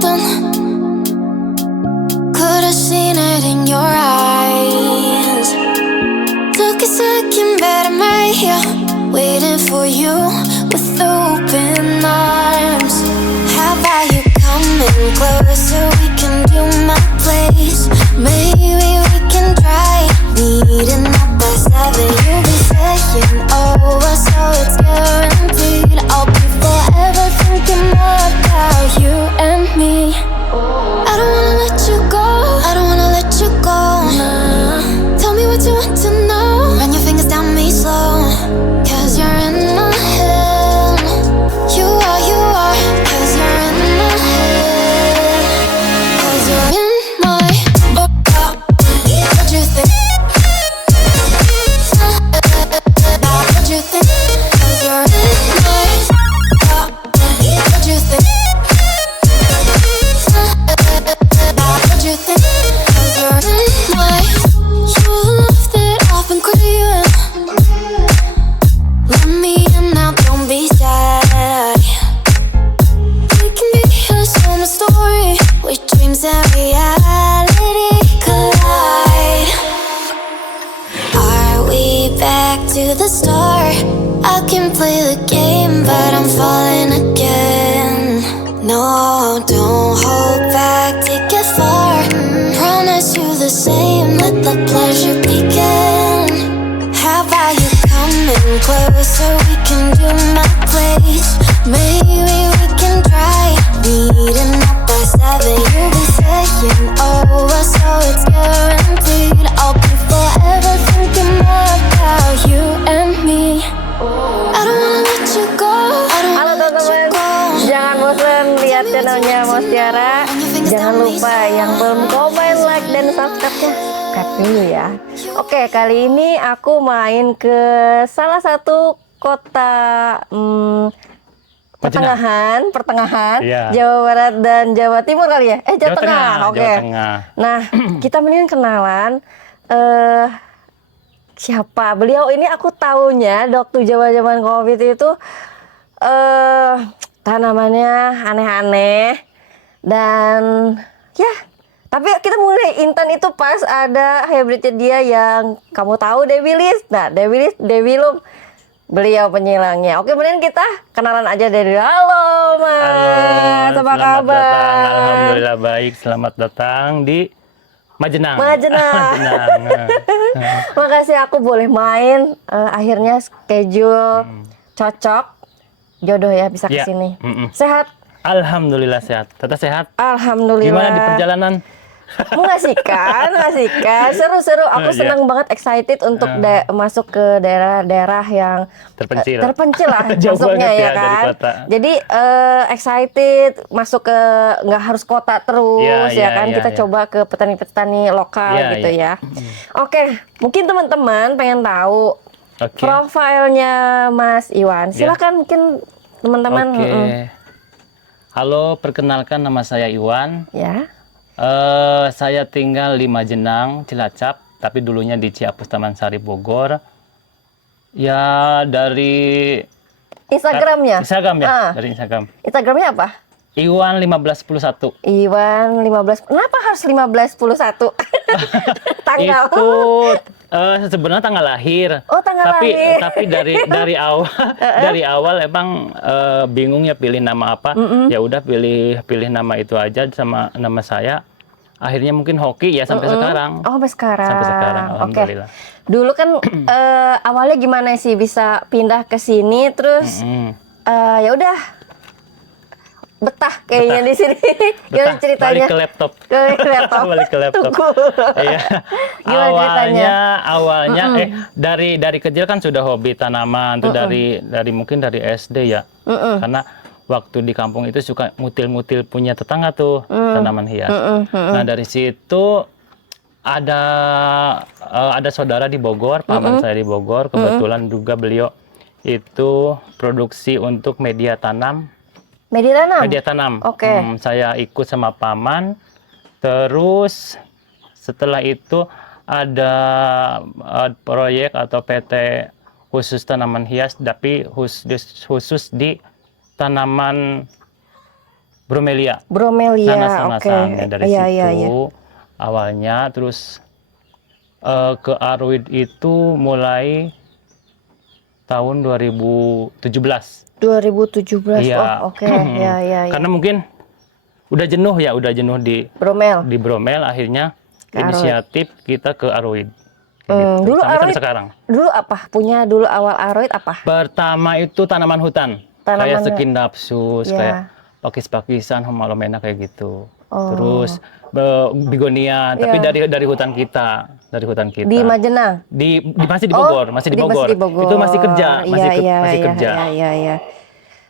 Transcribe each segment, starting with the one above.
something. Could've seen it in your eyes. Took a second, but I'm right here, waiting for you with open arms. How about you coming closer? We can do my place. Maybe we can try meeting up by 7. You'll be saying over, so it's guaranteed. I'll be forever thinking more about you and me. I don't wanna let you go, I don't wanna let you go. Nah. Tell me what you want to know. Run your fingers down me slow, 'cause you're in my head. You are, 'cause you're in my head. 'Cause you're in my what you think? What you think? 'Cause you're in my what you think? What you think? 'Cause you're in my you love that I've been craving. Let me in now, don't be shy. We can be a summer story where dreams and reality collide. Are we back to the start? I can play the game, but I'm falling again. No, don't hold back, take it far. Promise you the same, let the pleasure begin. How about you coming closer? We can do my place. Maybe we can try meeting up by 7. You'll be saying over, so it's guaranteed. I'll be forever thinking more about you and me. I don't wanna let you go. I don't Halo wanna let you teman-teman, go. jangan bosan lihat channelnya Mos Tiara. Jangan lupa yang belum komen, like, dan subscribe-nya, subscribe dulu ya. Oke, kali ini aku main ke salah satu kota pertengahan Iya. Jawa Barat dan Jawa Timur kali ya? Jawa Tengah. Oke. Jawa Tengah. Nah, kita mendingan kenalan. Siapa beliau ini? Aku taunya waktu zaman COVID itu tanamannya aneh-aneh dan ya. Tapi kita mulai intan itu pas ada hybridnya dia yang kamu tahu, Dewi Lis. Nah, Dewi Lum, beliau penyilangnya. Oke, kemudian kita kenalan aja dari halo Mas. Halo, Apa selamat kabar? datang. Alhamdulillah baik. Selamat datang di Majenang. Majenang. Makasih aku boleh main. Akhirnya schedule cocok, jodoh ya bisa Ya, kesini. Sehat? Alhamdulillah sehat. Tetap sehat. Alhamdulillah. Gimana di perjalanan? Mengasihkan. Seru-seru. Aku Iya. senang banget, excited untuk masuk ke daerah-daerah yang Terpencil. terpencil lah Jauh masuknya banget ya ya dari kan. kota. Jadi excited masuk ke, nggak harus kota terus Iya, ya kan. iya, Kita iya. coba ke petani-petani lokal Iya, gitu iya. ya. Oke, mungkin teman-teman pengen tahu Oke. profilnya Mas Iwan. Ya. Silakan mungkin teman-teman. Oke. Halo, perkenalkan nama saya Iwan. Ya. Saya tinggal di Majenang, Cilacap, tapi dulunya di Ciapus Taman Sari, Bogor. Ya, dari Instagramnya? Instagram ya, Ah. dari Instagram. Instagramnya apa? Iwan 1511. Iwan 15. Kenapa harus 1511? Tanggal. Itu sebenarnya tanggal lahir. Oh, tanggal lahir. Tapi dari awal emang bingung ya pilih nama apa. Ya udah pilih nama itu aja sama nama saya. Akhirnya mungkin hoki ya sampai sekarang. Oh, sampai sekarang. Sampai sekarang, alhamdulillah. Oke. Dulu kan awalnya gimana sih bisa pindah ke sini terus ya udah betah kayaknya di sini. Gimana ceritanya? Balik ke laptop. Balik ke laptop. Iya. Gimana ceritanya? Awalnya dari kecil kan sudah hobi tanaman tuh dari mungkin dari SD ya. Karena waktu di kampung itu suka mutil-mutil punya tetangga tuh tanaman hias. Nah, dari situ ada saudara di Bogor, paman saya di Bogor, kebetulan juga beliau itu produksi untuk media tanam. Media tanam. Oke. Saya ikut sama paman. Terus setelah itu ada proyek atau PT khusus tanaman hias, tapi khusus di tanaman bromelia. Bromelia, oke. Nanas-nanasannya dari Iya, situ iya, iya. awalnya, terus ke Aroid itu mulai tahun 2017. 2017, Iya. oh oke, ya, ya, ya. Karena mungkin udah jenuh di Bromel. Bromel, akhirnya Ke Aroid. inisiatif kita ke Aroid. Kayak gitu. Dulu Sampai Aroid, sekarang. dulu apa? Punya dulu awal Aroid apa? Pertama itu tanaman hutan, kayak Tanaman- sekindapsus, Ya. kayak pakis-pakisan, homalomena kayak gitu. Oh. Terus bigonia, tapi Ya. dari hutan kita, Di Majenang? masih di Bogor, masih di Bogor. Itu masih kerja, masih kerja. Iya.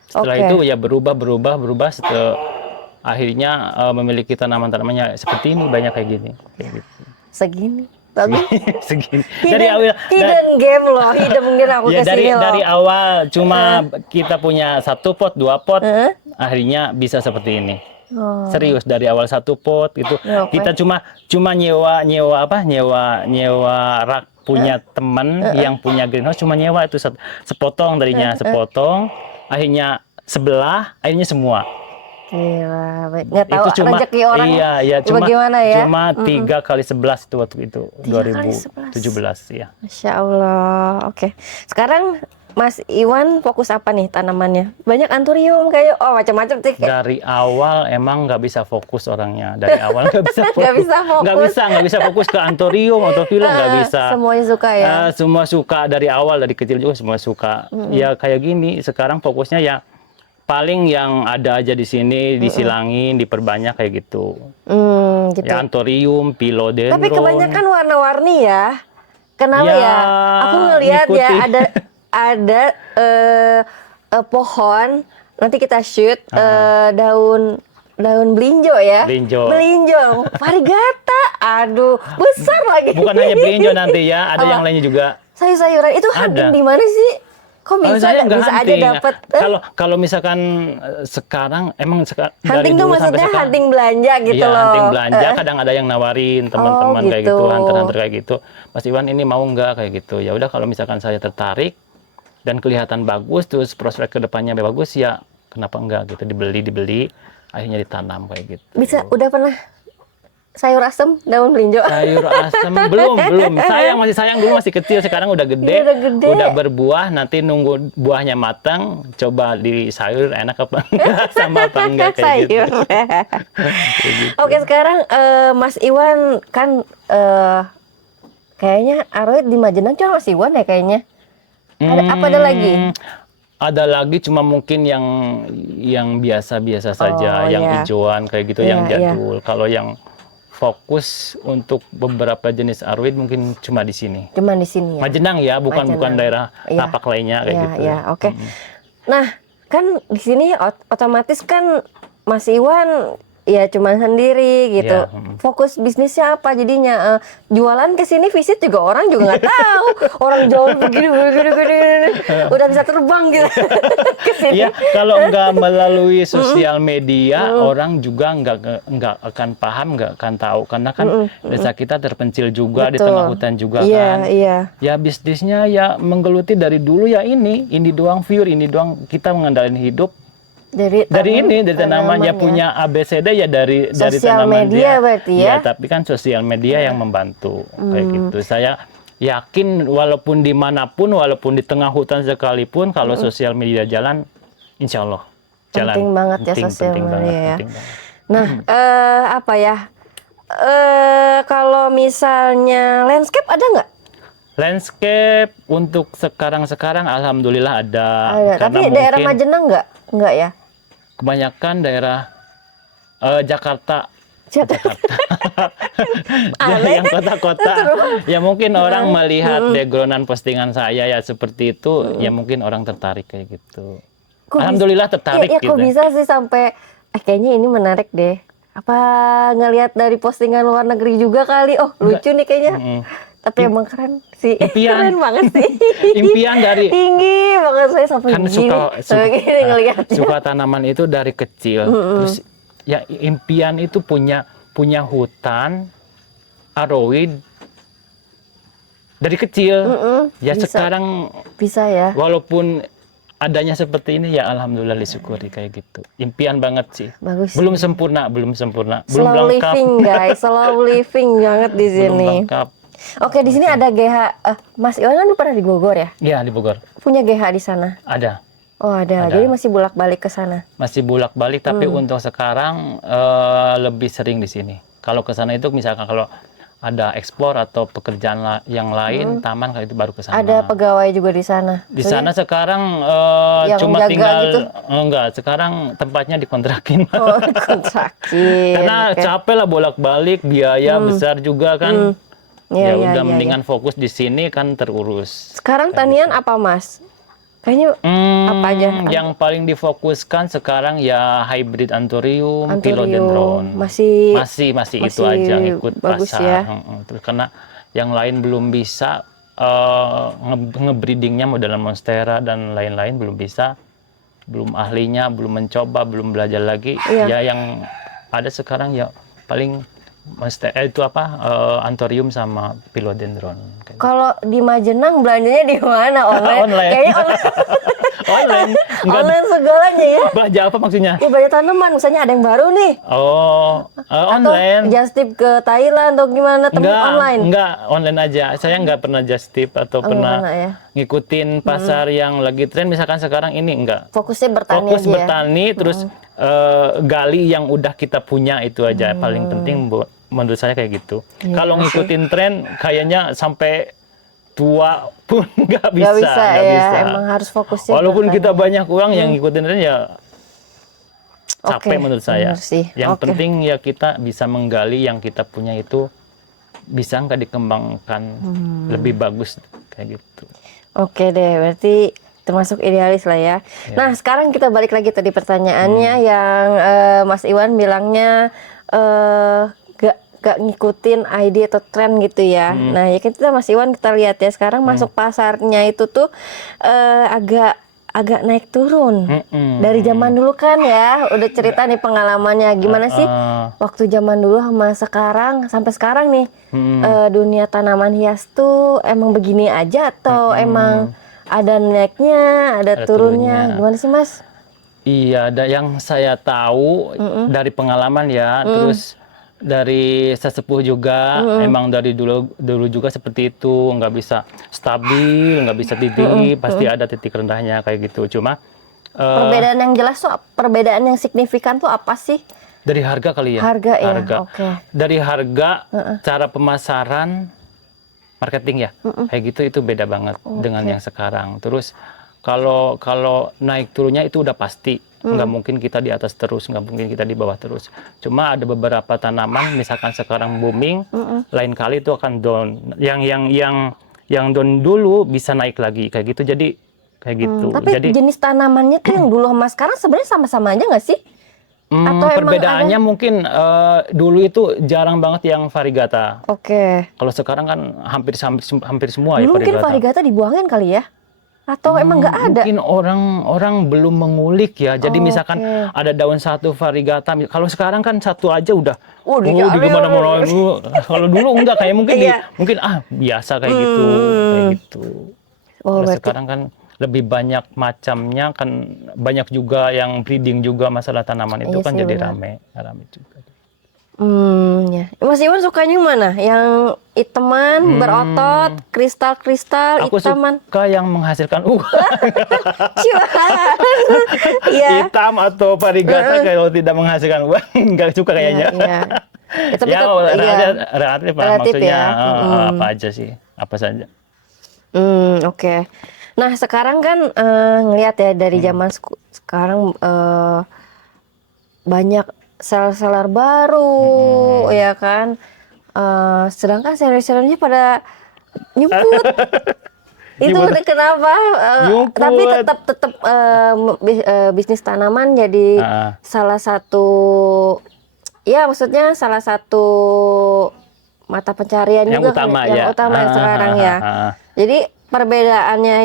Setelah Oke. itu ya berubah. Setelah akhirnya memiliki tanaman-tanamannya seperti ini, banyak kayak gini. Kayak gitu. Segini. Bagus. Segini. Dari awal, Hidden game loh, hidden mungkin aku ya kesini loh. dari awal cuma kita punya 1 pot, 2 pot, akhirnya bisa seperti ini. Oh. Serius, dari awal 1 pot itu Ya, oke. kita cuma nyewa rak punya teman yang punya greenhouse, cuma nyewa itu sepotong tadinya, sepotong, akhirnya sebelah, akhirnya semua. Gila, nggak tahu Itu cuma rezeki orang iya, bagaimana ya. cuma 3 kali 11 itu waktu itu 3 kali 2017 ya. Masya Allah, oke. Sekarang Mas Iwan fokus apa nih tanamannya? Banyak anthurium kayak, oh macam-macam sih. Dari awal emang nggak bisa fokus orangnya. Dari awal nggak bisa fokus. Nggak bisa fokus ke anthurium atau film, nggak bisa. Semuanya suka ya? Semua suka dari awal, dari kecil juga semua suka. Ya kayak gini. Sekarang fokusnya ya paling yang ada aja di sini, disilangin, diperbanyak kayak gitu. Gitu. Ya anthurium, philodendron. Tapi kebanyakan warna-warni ya. Kenapa Ya, ya? Aku ngelihat ya ngikutin. ada pohon, nanti kita shoot daun belinjo ya. Belinjo, varigata. Aduh, besar lagi. Bukan hanya belinjo nanti ya, ada yang lainnya juga. Sayur-sayuran itu hunting di mana sih? Kok bisa Saya nggak bisa aja hunting. dapat? Kalau misalkan sekarang emang dari Hunting tuh dulu sampai maksudnya sekarang. hunting belanja gitu Iya, loh. hunting belanja. Kadang ada yang nawarin teman-teman kayak gitu. gitu, hunter-hunter kayak gitu. Mas Iwan ini mau nggak kayak gitu? Ya udah, kalau misalkan saya tertarik dan kelihatan bagus, terus prospek kedepannya bagus, ya kenapa enggak gitu, dibeli, akhirnya ditanam kayak gitu. Bisa, udah pernah sayur asem daun belinjo? Sayur asam belum. Masih sayang, dulu masih kecil, sekarang udah gede. Iya, udah gede. Udah berbuah, nanti nunggu buahnya matang, coba di sayur enak apa enggak, sama apa enggak kayak gitu. Oke, sekarang Mas Iwan kan kayaknya Aroid di Majenang cuma Mas Iwan ya kayaknya. Apa ada lagi? Ada lagi, cuma mungkin yang biasa-biasa saja, Oh, yang iya. hijauan kayak gitu, Iya, yang iya. jadul. Kalau yang fokus untuk beberapa jenis Aroid mungkin cuma di sini. Cuma di sini ya. Majenang ya, bukan Majenang. daerah Iya. lapak lainnya kayak gitu. Iya, oke. Nah, kan di sini otomatis kan Mas Iwan ya cuma sendiri gitu. Iya, Fokus bisnisnya apa jadinya? Jualan ke sini visit juga orang juga nggak tahu. Orang jauh begini. Udah bisa terbang gitu ke sini. Iya, kalau nggak melalui sosial media, orang juga nggak akan paham, nggak akan tahu, karena kan desa kita terpencil juga di Betul. tengah hutan juga Iya, kan. iya. Ya bisnisnya ya menggeluti dari dulu ya ini doang viewer, ini doang kita mengandalkan hidup. Dari tanaman ya, punya ABCD ya dari Sosial tanaman media dia. berarti ya? Tapi kan sosial media yang membantu kayak gitu. Saya yakin walaupun dimanapun, walaupun di tengah hutan sekalipun, kalau sosial media jalan, insya Allah jalan. Penting banget ya sosial penting media banget, ya. penting banget. Nah, apa ya? Kalau misalnya landscape ada nggak? Landscape untuk sekarang alhamdulillah ada. Tapi Karena daerah mungkin Majenang nggak ya? kebanyakan daerah Jakarta. Aneh. Yang kota-kota. Ya mungkin orang melihat backgroundan postingan saya ya seperti itu, ya mungkin orang tertarik kayak gitu. Alhamdulillah tertarik Ya, gitu. kok bisa sih sampai kayaknya ini menarik deh. Apa ngelihat dari postingan luar negeri juga kali? Oh, lucu nih kayaknya. Tapi emang keren sih. Impian. Keren banget sih. Impian dari tinggi banget saya sampai kan gini. Sampai gini ngelihatnya. suka tanaman itu dari kecil. Terus ya impian itu punya hutan Aroid dari kecil. Ya Bisa. sekarang Bisa ya. walaupun adanya seperti ini ya alhamdulillah disyukuri kayak gitu. Impian banget sih. Bagus. Belum sempurna, belum Slow lengkap. living guys, slow living banget di Belum sini. lengkap. Oke, di sini ada GH. Mas Iwan kan pernah di Bogor ya? Iya, di Bogor. Punya GH di sana? Ada. Oh ada. Ada. Jadi masih bolak-balik ke sana. Masih bolak-balik tapi untuk sekarang lebih sering di sini. Kalau ke sana itu misalkan kalau ada ekspor atau pekerjaan yang lain, taman kayak itu baru ke sana. Ada pegawai juga di sana. Di sana sekarang Yang cuma jaga tinggal gitu? enggak, sekarang tempatnya dikontrakin. Oh, kontrakin. Karena Oke. capek lah bolak-balik, biaya besar juga kan. Iya, Ya iya, udah iya, mendingan fokus di sini kan terurus. Sekarang tanian apa Mas? Kayaknya apa aja? Yang paling difokuskan sekarang ya hybrid anthurium, Anthurium. philodendron. Masih Masih itu aja ngikut bagus pasar. ya. Terus karena yang lain belum bisa ngebreedingnya modelan monstera dan lain-lain belum bisa, belum ahlinya, belum mencoba, belum belajar lagi. Iya. Ya yang ada sekarang ya paling itu anthurium sama philodendron. Kayak kalau di Majenang belanjanya di mana? Online. Online. Kayaknya online. online. Enggak, Online segalanya ya. baca apa maksudnya? Ya banyak tanaman, misalnya ada yang baru nih. Oh, Atau online. just tip ke Thailand atau gimana, temen online. Enggak, online aja. Saya nggak pernah just tip atau pernah pernah ya. ngikutin pasar yang lagi tren. Misalkan sekarang ini enggak. Fokusnya bertani Fokus aja ya. bertani, terus gali yang udah kita punya itu aja. Paling penting menurut saya kayak gitu. Iya Kalau sih. ngikutin tren, kayaknya sampai tua pun nggak Nggak bisa. bisa nggak ya, bisa. emang harus fokusnya Walaupun bertani. kita banyak uang yang ngikutin tren ya capek Oke, menurut saya. benar sih. Yang Oke. penting ya kita bisa menggali yang kita punya itu bisa nggak dikembangkan lebih bagus kayak gitu. Oke deh, berarti termasuk idealis lah ya. Nah, sekarang kita balik lagi tadi pertanyaannya yang Mas Iwan bilangnya gak ngikutin ide atau tren gitu ya. Nah, ya kita Mas Iwan kita lihat ya sekarang masuk pasarnya itu tuh agak naik turun. Dari zaman dulu kan ya, udah cerita nih pengalamannya gimana sih waktu zaman dulu sama sekarang sampai sekarang nih dunia tanaman hias tuh emang begini aja atau emang ada naiknya, ada turunnya. Gimana sih Mas? Iya, ada yang saya tahu dari pengalaman ya, terus dari sesepuh juga, emang dari dulu juga seperti itu, nggak bisa stabil, nggak bisa tinggi, pasti ada titik rendahnya kayak gitu. Cuma Perbedaan yang jelas tuh, perbedaan yang signifikan tuh apa sih? dari harga kali ya. Harga ya, oke. Dari harga, cara pemasaran, marketing ya, kayak gitu itu beda banget dengan yang sekarang. Terus kalau naik turunnya itu udah pasti, nggak mungkin kita di atas terus, nggak mungkin kita di bawah terus. Cuma ada beberapa tanaman, misalkan sekarang booming, lain kali itu akan down. Yang down dulu bisa naik lagi kayak gitu. Jadi kayak gitu. Tapi Jadi jenis tanamannya tuh yang dulu sama sekarang sebenarnya sama-sama aja nggak sih? Atau emang perbedaannya mungkin dulu itu jarang banget yang variegata. Oke. Kalau sekarang kan hampir semua ya Mungkin variegata. variegata dibuangin kali ya? Atau emang nggak ada? Mungkin orang belum mengulik ya. Jadi misalkan oke. ada daun satu variegata, kalau sekarang kan satu aja udah di diambil. kemana-mana. Kalau dulu enggak, kayak mungkin Iya. mungkin biasa kayak gitu, kayak gitu. Oh, Kalau berarti sekarang kan lebih banyak macamnya, kan banyak juga yang breeding juga masalah tanaman itu Iya kan sih, jadi benar. rame juga. ya. Mas Iwan sukanya yang mana? Yang hitaman, berotot, kristal-kristal, Aku hitaman? suka yang menghasilkan uang. Cuan. Iya. Hitam atau variegata kalau tidak menghasilkan uang nggak suka kayaknya. Iya. Ya, tapi Ya, tetap, iya. relatif lah, Relatif maksudnya ya. apa aja sih, apa saja. Oke. Nah, sekarang kan ngelihat ya dari zaman sekarang banyak seller-seller baru, ya kan. Sedangkan seller-sellernya pada nyebut. Itu Nyebut. kenapa? Nyumput. Tapi tetap bisnis tanaman jadi salah satu, ya maksudnya salah satu mata pencarian Yang juga utama kan, yang ya. utama sekarang ya. Jadi perbedaannya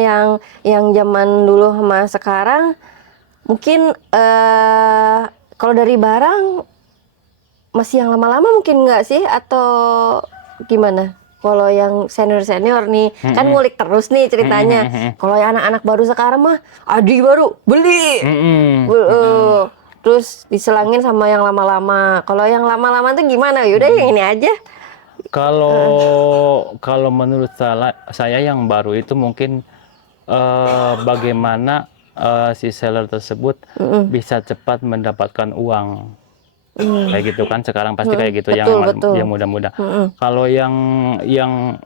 yang zaman dulu sama sekarang mungkin kalau dari barang masih yang lama-lama mungkin nggak sih atau gimana? kalau yang senior nih kan ngulik terus nih ceritanya. Kalau yang anak-anak baru sekarang mah Adi baru beli. Terus diselangin sama yang lama-lama. Kalau yang lama-lama tuh gimana? Yaudah yang ini aja. Kalau menurut saya yang baru itu mungkin bagaimana si seller tersebut bisa cepat mendapatkan uang. Kayak gitu kan sekarang pasti kayak gitu. Betul. yang muda-muda. Kalau yang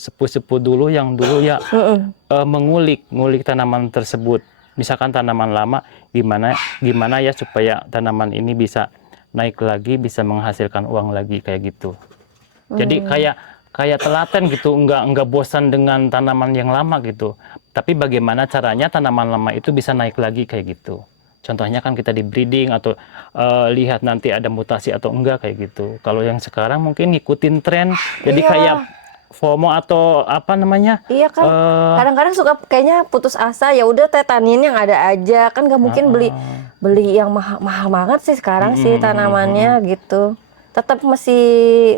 sepuh-sepuh dulu yang dulu ya mengulik tanaman tersebut. Misalkan tanaman lama gimana ya supaya tanaman ini bisa naik lagi, bisa menghasilkan uang lagi kayak gitu. Jadi kayak telaten gitu, enggak bosan dengan tanaman yang lama gitu. Tapi bagaimana caranya tanaman lama itu bisa naik lagi kayak gitu. Contohnya kan kita di breeding atau lihat nanti ada mutasi atau enggak kayak gitu. Kalau yang sekarang mungkin ngikutin tren, jadi kayak FOMO atau apa namanya? Iya kan, kadang-kadang suka kayaknya putus asa. Ya udah tetanin yang ada aja, kan nggak mungkin beli yang mahal banget sih sekarang sih tanamannya gitu. Tetap masih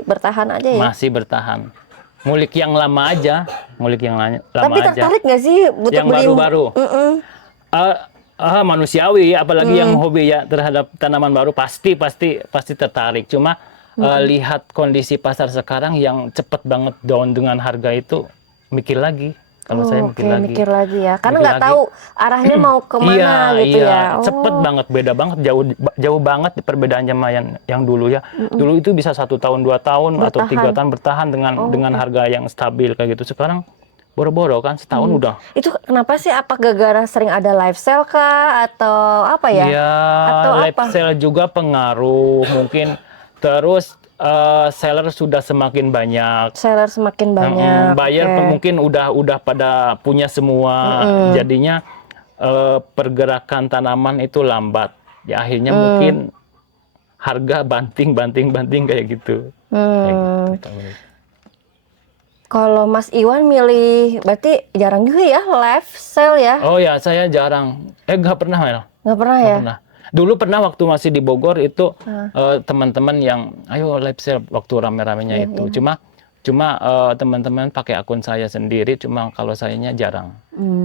bertahan aja ya. Masih bertahan. Ngulik yang lama aja, Tapi tertarik nggak sih untuk yang beli baru-baru? Manusiawi, apalagi yang hobi ya terhadap tanaman baru pasti tertarik. Cuma lihat kondisi pasar sekarang yang cepet banget down dengan harga itu, mikir lagi. Kalau saya mikir lagi ya, karena nggak tahu arahnya mau kemana gitu ya. Cepet banget, beda banget, jauh banget perbedaannya sama yang dulu ya. Dulu itu bisa 1 tahun, 2 tahun atau 3 tahun bertahan dengan harga yang stabil kayak gitu. Sekarang boro-boro kan setahun udah. Itu kenapa sih? Apa gara-gara sering ada live sale kah atau apa ya? Iya, atau live sale juga pengaruh mungkin. Terus seller sudah semakin banyak. Buyer mungkin udah pada punya semua. Jadinya pergerakan tanaman itu lambat. Ya akhirnya mungkin harga banting kayak gitu. Kayak gitu. Kalau Mas Iwan milih, berarti jarang juga ya live sale ya? Oh ya, saya jarang. Nggak pernah, Mel. Nggak pernah ya? Pernah. Dulu pernah waktu masih di Bogor itu teman-teman yang ayo live sale waktu rame-ramenya itu. Cuma teman-teman pakai akun saya sendiri. Cuma kalau sayanya jarang.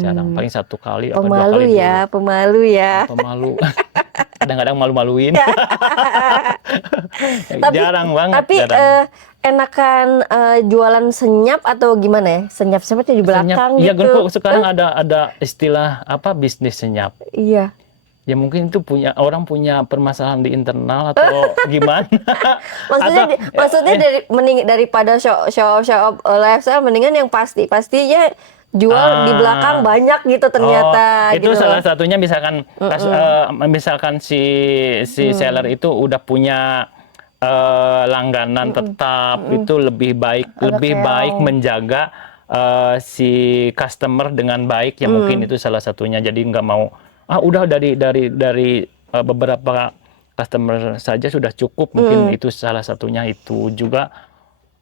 Paling 1 kali atau 2 kali. Pemalu ya. Pemalu. Kadang-kadang malu-maluin. Jarang banget. Tapi enakan jualan senyap atau gimana ya? Senyap-senyapnya di belakang Iya, gitu. sekarang ada istilah apa bisnis senyap. Iya. Ya mungkin itu orang punya permasalahan di internal atau gimana? maksudnya daripada show live sale, mendingan yang pastinya jual di belakang banyak gitu ternyata. Itu gitu. salah satunya misalkan si seller itu udah punya langganan tetap, itu lebih baik menjaga si customer dengan baik ya, mungkin itu salah satunya. Jadi nggak mau udah dari beberapa customer saja sudah cukup, mungkin itu salah satunya. Itu juga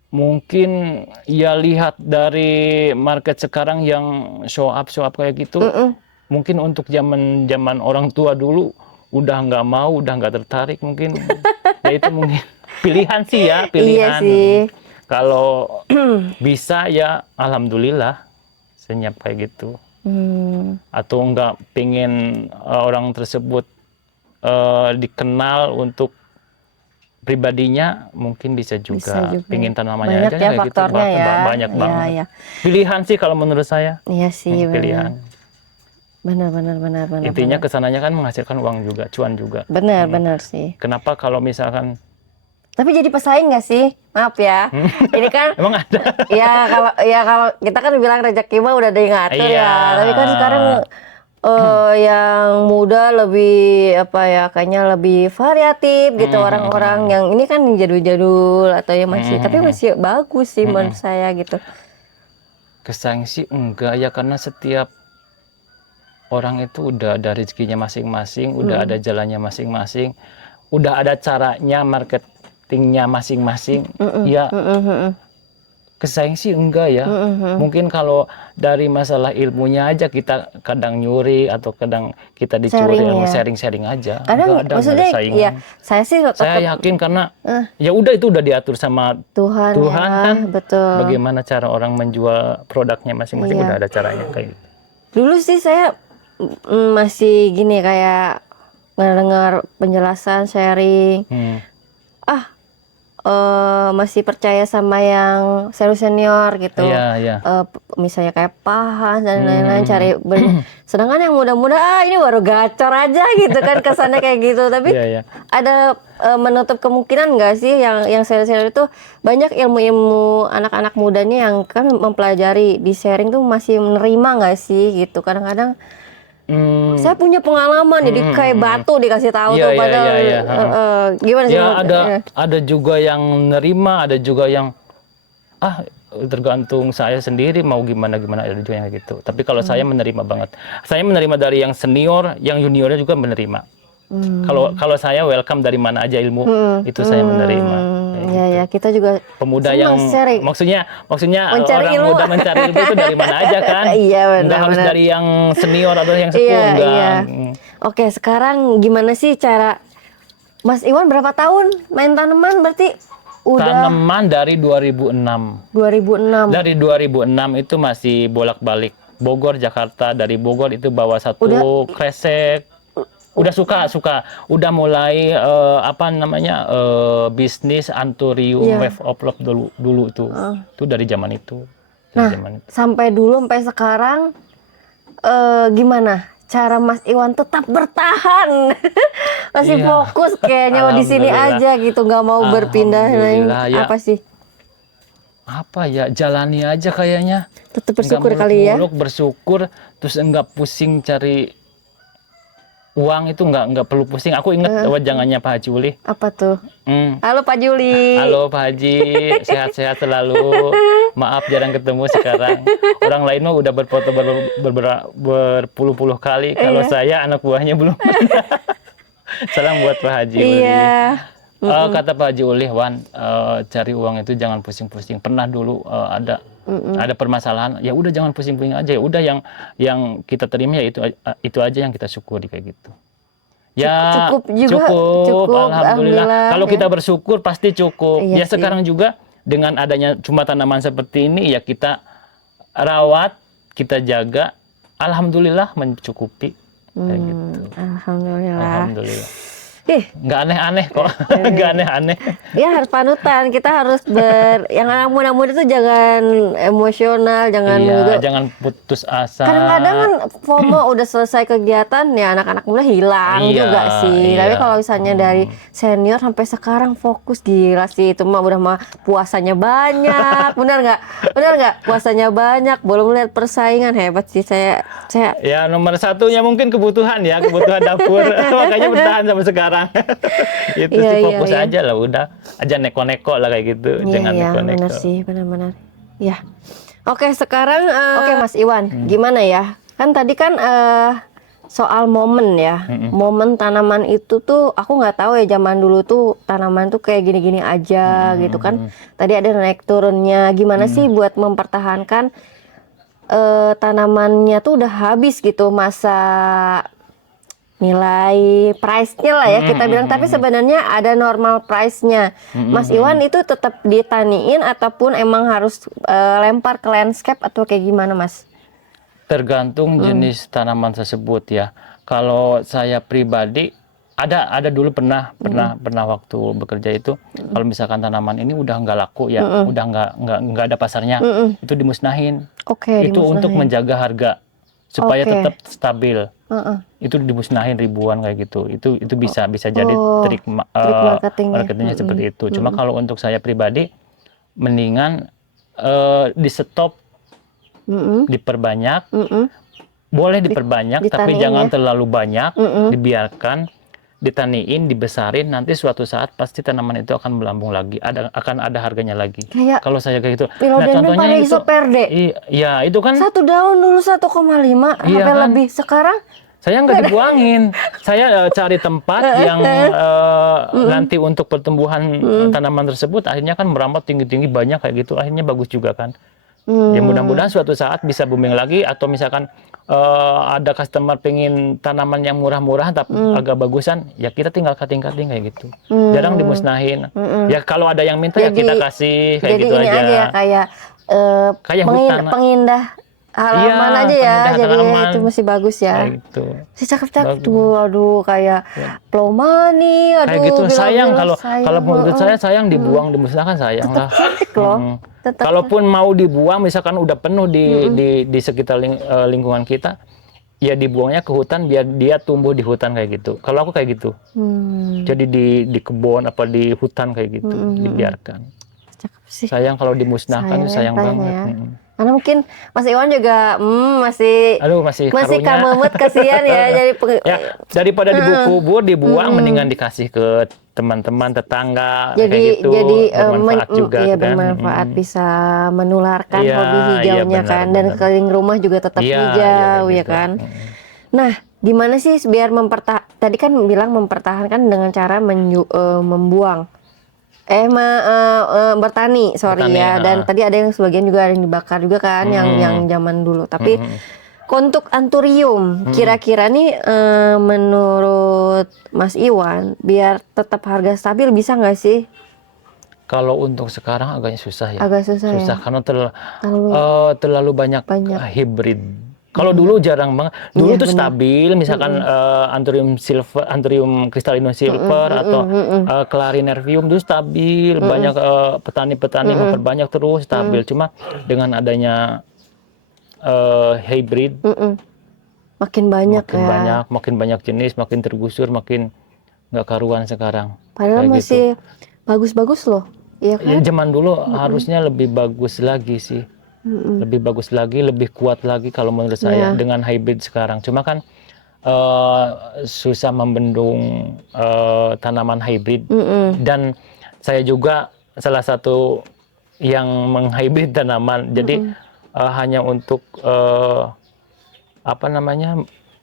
mungkin ya lihat dari market sekarang yang show up kayak gitu. Mungkin untuk zaman orang tua dulu udah nggak mau, udah nggak tertarik mungkin. Ya itu mungkin pilihan sih ya, pilihan. Iya sih. Kalau bisa ya alhamdulillah senyap kayak gitu. Atau nggak pengen orang tersebut dikenal untuk pribadinya, mungkin bisa juga. Pengen tanamannya banyak aja ya kayak gitu. Banyak banget. Ya. Pilihan sih kalau menurut saya. Iya sih, pilihan. Benar. Intinya kesananya kan menghasilkan uang juga, cuan juga. Benar sih. Kenapa kalau misalkan tapi jadi pesaing nggak sih? Maaf ya. Ini kan emang ada. kalau kita kan bilang rezeki mah udah ada yang ngatur ya. Tapi kan sekarang yang muda lebih kayaknya lebih variatif gitu, orang-orang yang ini kan jadul-jadul atau yang tapi masih bagus sih menurut saya gitu. Kesaing sih enggak ya, karena setiap orang itu udah ada rezekinya masing-masing, udah ada jalannya masing-masing, udah ada caranya marketingnya masing-masing. Ya kesaing sih enggak ya. Mungkin kalau dari masalah ilmunya aja kita kadang nyuri atau kadang kita dicuri, Sharing ya. sharing-sharing aja. Kadang Enggak ada maksudnya saingan. ya saya sih tetap Saya yakin karena ya udah itu udah diatur sama Tuhan ya, kan. betul. Bagaimana cara orang menjual produknya masing-masing Iya. udah ada caranya kayak gitu. Dulu sih saya masih gini kayak ngedengar penjelasan sharing. Masih percaya sama yang senior gitu. Iya, iya. Misalnya kayak Pahan dan lain-lain sedangkan yang muda-muda ini baru gacor aja gitu kan kesannya kayak gitu. Tapi Iya, iya. ada menutup kemungkinan nggak sih yang senior itu banyak ilmu-ilmu anak-anak mudanya yang kan mempelajari di sharing tuh masih menerima nggak sih gitu. Kadang-kadang saya punya pengalaman jadi kayak batu dikasih tahu Iya, tuh iya, padahal iya, gimana sih? Ya ada juga yang nerima, ada juga yang tergantung saya sendiri mau gimana ada juga yang kayak gitu. Tapi kalau saya menerima banget. Saya menerima dari yang senior, yang juniornya juga menerima. Kalau saya welcome dari mana aja ilmu itu saya menerima. Ya ya, kita juga Pemuda senang yang sharing. maksudnya Mencari orang ilmu. muda mencari ilmu itu dari mana aja kan? Iya, benar, Nggak harus benar. dari yang senior atau yang sepuh, Iya, enggak. iya. Oke, sekarang gimana sih cara Mas Iwan berapa tahun main tanaman berarti udah Tanaman dari 2006. 2006. Dari 2006 itu masih bolak-balik Bogor, Jakarta. Dari Bogor itu bawa satu kresek. Udah suka. Udah mulai bisnis Anthurium Wave of Love dulu tuh. Itu dari zaman itu. Sampai sekarang gimana cara Mas Iwan tetap bertahan? Masih fokus kayaknya di sini aja gitu, nggak mau berpindah lain. Ya. Apa sih? Apa ya, jalani aja kayaknya. Tetap bersyukur kali ya. Bersyukur, terus enggak pusing cari uang itu enggak perlu pusing. Aku ingat wajangannya Pak Haji Uli. Apa tuh? Halo Pak Juli. Halo Pak Haji, sehat-sehat selalu. Maaf jarang ketemu sekarang. Orang lain mah udah berfoto berpuluh-puluh kali. Kalau saya anak buahnya belum. Salam buat Pak Haji Uli. Iya. Kata Pak Haji Uli, Wan, cari uang itu jangan pusing-pusing. Pernah dulu ada permasalahan, ya udah jangan pusing-pusing aja. Ya udah yang kita terima ya itu aja yang kita syukuri kayak gitu. Ya cukup. Alhamdulillah. Kalau kita bersyukur pasti cukup. Iya ya sih. Sekarang juga dengan adanya cuma tanaman seperti ini ya kita rawat, kita jaga. Alhamdulillah mencukupi. Kayak gitu. Alhamdulillah. Nggak aneh-aneh kok. Nggak aneh-aneh. Ya harus panutan. Kita harus yang anak muda-muda tuh jangan emosional, jangan putus asa. Kadang-kadang kan FOMO udah selesai kegiatan ya anak-anak muda hilang juga sih. Tapi kalau misalnya dari senior sampai sekarang fokus, gila sih itu mah udah puasanya banyak. Benar nggak? Puasanya banyak, belum lihat persaingan, hebat sih saya. Ya nomor satunya mungkin kebutuhan dapur. Makanya bertahan sampai sekarang. Itu sih fokus aja lah, udah aja neko-neko lah kayak gitu. Jangan neko-neko. Benar sih, benar-benar. Ya. Oke, sekarang Mas Iwan, gimana ya? Kan tadi kan soal momen ya. Momen tanaman itu tuh aku nggak tahu ya, zaman dulu tuh tanaman tuh kayak gini-gini aja gitu kan. Tadi ada naik turunnya. Gimana sih buat mempertahankan tanamannya tuh udah habis gitu masa nilai price-nya lah ya kita bilang, tapi sebenarnya ada normal price-nya. Mas Iwan itu tetap ditaniin ataupun emang harus lempar ke landscape atau kayak gimana, Mas? Tergantung jenis tanaman tersebut ya. Kalau saya pribadi ada dulu pernah waktu bekerja itu kalau misalkan tanaman ini udah nggak laku ya, udah nggak ada pasarnya, itu dimusnahin. Itu untuk menjaga harga supaya tetap stabil. Itu dimusnahin ribuan kayak gitu. Itu bisa jadi trik marketingnya seperti itu. Cuma kalau untuk saya pribadi mendingan di stop, diperbanyak. Boleh diperbanyak tapi jangan terlalu banyak, dibiarkan, ditaniin, dibesarin, nanti suatu saat pasti tanaman itu akan melambung lagi, akan ada harganya lagi. Kalau saya kayak gitu. Nah, contohnya itu iya, itu kan satu daun dulu 1,5 sampai lebih. Sekarang saya nggak dibuangin. saya cari tempat yang nanti untuk pertumbuhan tanaman tersebut akhirnya kan merambat tinggi-tinggi banyak kayak gitu, akhirnya bagus juga kan. Ya mudah-mudahan suatu saat bisa booming lagi, atau misalkan ada customer pengen tanaman yang murah-murahan tapi agak bagusan, ya kita tinggal cutting-cutting kayak gitu. Jarang dimusnahin. Ya kalau ada yang minta ya kita kasih kayak jadi gitu ini aja. aja ya, kayak hutan. pengindah halaman Iya, aja ya, pengindah jadi halaman. itu masih bagus ya. Kayak gitu. Si cakep-cakep Bagus. tuh, aduh kayak plomani, aduh Kayak gitu, bilang-bilang sayang kalau sayang, menurut saya sayang dibuang, dimusnahkan sayang lah. cantik loh. Tetap Kalaupun mau dibuang, misalkan udah penuh di sekitar lingkungan kita, ya dibuangnya ke hutan biar dia tumbuh di hutan kayak gitu. Kalau aku kayak gitu, jadi di kebun apa di hutan kayak gitu, dibiarkan. cakep sih. Sayang kalau dimusnahkan, sayang banget. Ya. Karena mungkin Mas Iwan juga masih Aduh, masih karunya. kamemet, kasihan ya. Jadi Ya, daripada dikubur, dibuang, mendingan dikasih ke teman-teman, tetangga, kayak gitu. jadi Bermanfaat juga iya, kan. bermanfaat, bisa menularkan Iya, hobi hijaunya iya, kan, benar, dan benar. keliling rumah juga tetap Iya, hijau kayak ya gitu. kan. Nah, gimana sih biar tadi kan bilang mempertahankan dengan cara membuang bertani, sorry Bertani, ya. Dan tadi ada yang sebagian juga ada yang dibakar juga kan, yang zaman dulu. Tapi untuk anthurium, kira-kira nih menurut Mas Iwan, biar tetap harga stabil bisa nggak sih? Kalau untuk sekarang agaknya susah ya. Agak susah ya? Karena Terlalu terlalu banyak hybrid. Kalau dulu jarang banget. Dulu Iya, tuh benar. stabil, misalkan anthurium silver, anthurium crystallinum silver atau clarinervium itu stabil. Banyak petani-petani memperbanyak terus stabil. Cuma dengan adanya hybrid, makin banyak makin banyak jenis, makin tergusur, makin nggak karuan sekarang. Padahal Kayak masih bagus-bagus loh, iya Ya, kan? zaman dulu harusnya lebih bagus lagi sih. Lebih bagus lagi, lebih kuat lagi kalau menurut saya dengan hybrid sekarang. Cuma kan susah membendung tanaman hybrid, dan saya juga salah satu yang menghybrid tanaman. Jadi hanya untuk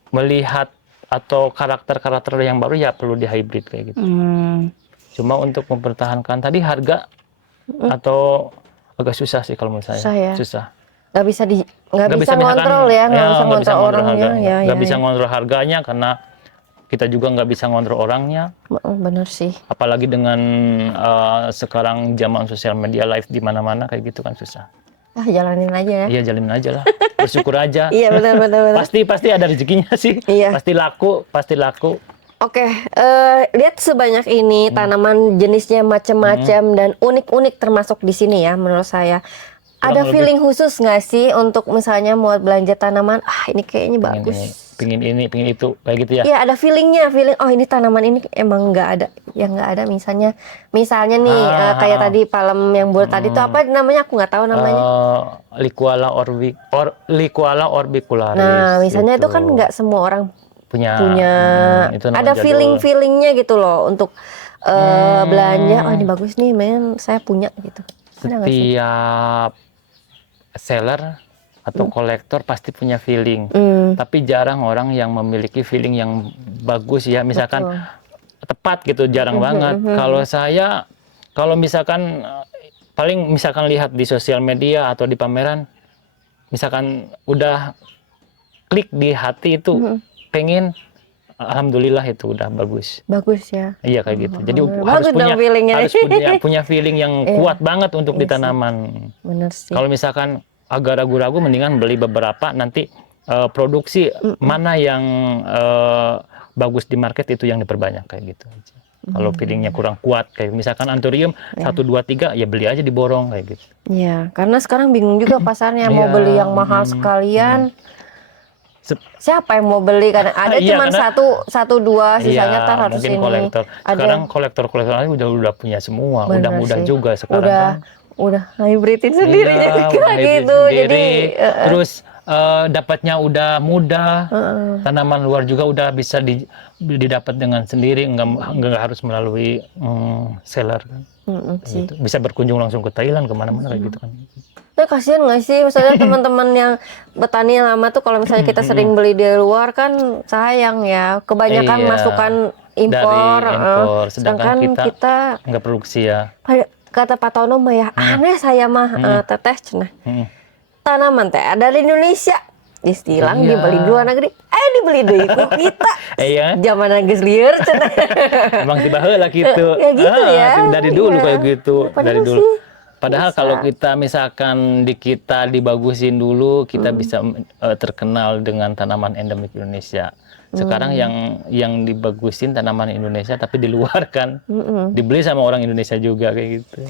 melihat atau karakter-karakter yang baru ya perlu di hybrid kayak gitu. Cuma untuk mempertahankan tadi harga atau agak susah sih kalau menurut saya. Susah ya? Susah. Nggak bisa misalkan, ngontrol ya, nggak bisa ngontrol orangnya. Nggak bisa ngontrol harganya karena kita juga nggak bisa ngontrol orangnya. Bener sih. Apalagi dengan sekarang zaman sosial media live di mana-mana kayak gitu kan susah. Jalanin aja ya. Iya, jalanin aja lah. Bersyukur aja. Iya, benar. Pasti ada rezekinya sih. Iya. Pasti laku. Oke, lihat sebanyak ini tanaman jenisnya macam-macam dan unik-unik termasuk di sini ya menurut saya. Ada feeling khusus nggak sih untuk misalnya mau belanja tanaman? Ini kayaknya bagus. Pingin ini, pingin itu, kayak gitu ya? Iya, ada feeling oh ini tanaman ini emang nggak ada, yang nggak ada misalnya nih kayak tadi palem yang bulat tadi itu apa namanya, aku nggak tahu namanya. Liquala orbicularis. Nah, misalnya gitu. itu kan nggak semua orang punya. Itu Ada feelingnya gitu loh untuk belanja. Oh ini bagus nih, men, saya punya gitu. Ada nggak sih? Setiap seller atau kolektor pasti punya feeling, tapi jarang orang yang memiliki feeling yang bagus ya, misalkan tepat gitu, jarang banget. Kalau saya, kalau misalkan paling misalkan lihat di sosial media atau di pameran, misalkan udah klik di hati itu pengen, alhamdulillah itu udah bagus. Bagus ya. Iya kayak gitu. Jadi Bagus harus punya feeling yang kuat banget untuk di tanaman. Bener sih. Kalau misalkan agak ragu-ragu, mendingan beli beberapa, nanti produksi mana yang bagus di market itu yang diperbanyak kayak gitu aja. Kalau feelingnya kurang kuat, kayak misalkan anthurium 1, 2, 3, ya beli aja diborong kayak gitu. Iya, karena sekarang bingung juga pasarnya, mau beli yang mahal sekalian. Siapa yang mau beli? Karena ada cuma satu dua, sisanya tar harus mungkin ini. kolektor. Sekarang kolektor lain udah punya semua, udah mudah sih. juga sekarang. Udah hybridin sendiri juga gitu. Sendiri. Jadi terus dapatnya udah mudah. Tanaman luar juga udah bisa didapat dengan sendiri, nggak harus melalui seller kan. sih. Gitu. Bisa berkunjung langsung ke Thailand kemana-mana kayak gitu kan. Kasihan nggak sih, misalnya teman-teman yang petani lama tuh kalau misalnya kita sering beli di luar kan sayang ya, kebanyakan Iya, masukan impor, impor, sedangkan kita nggak produksi ya. kata Pak Tono mah ya aneh saya mah teteh cenah. Tanaman teh ada di Indonesia, istilah Iya. dibeli di luar negeri, dibeli deh ku kita. Iya. Zaman geus lieur cenah. Emang tiba heula gitu. Ya gitu ya. Dari dulu Iya. kayak gitu, dari Padahal dulu. sih Padahal bisa. kalau kita misalkan kita dibagusin dulu, kita bisa terkenal dengan tanaman endemik Indonesia. Sekarang yang dibagusin tanaman Indonesia tapi di luar kan, dibeli sama orang Indonesia juga kayak gitu.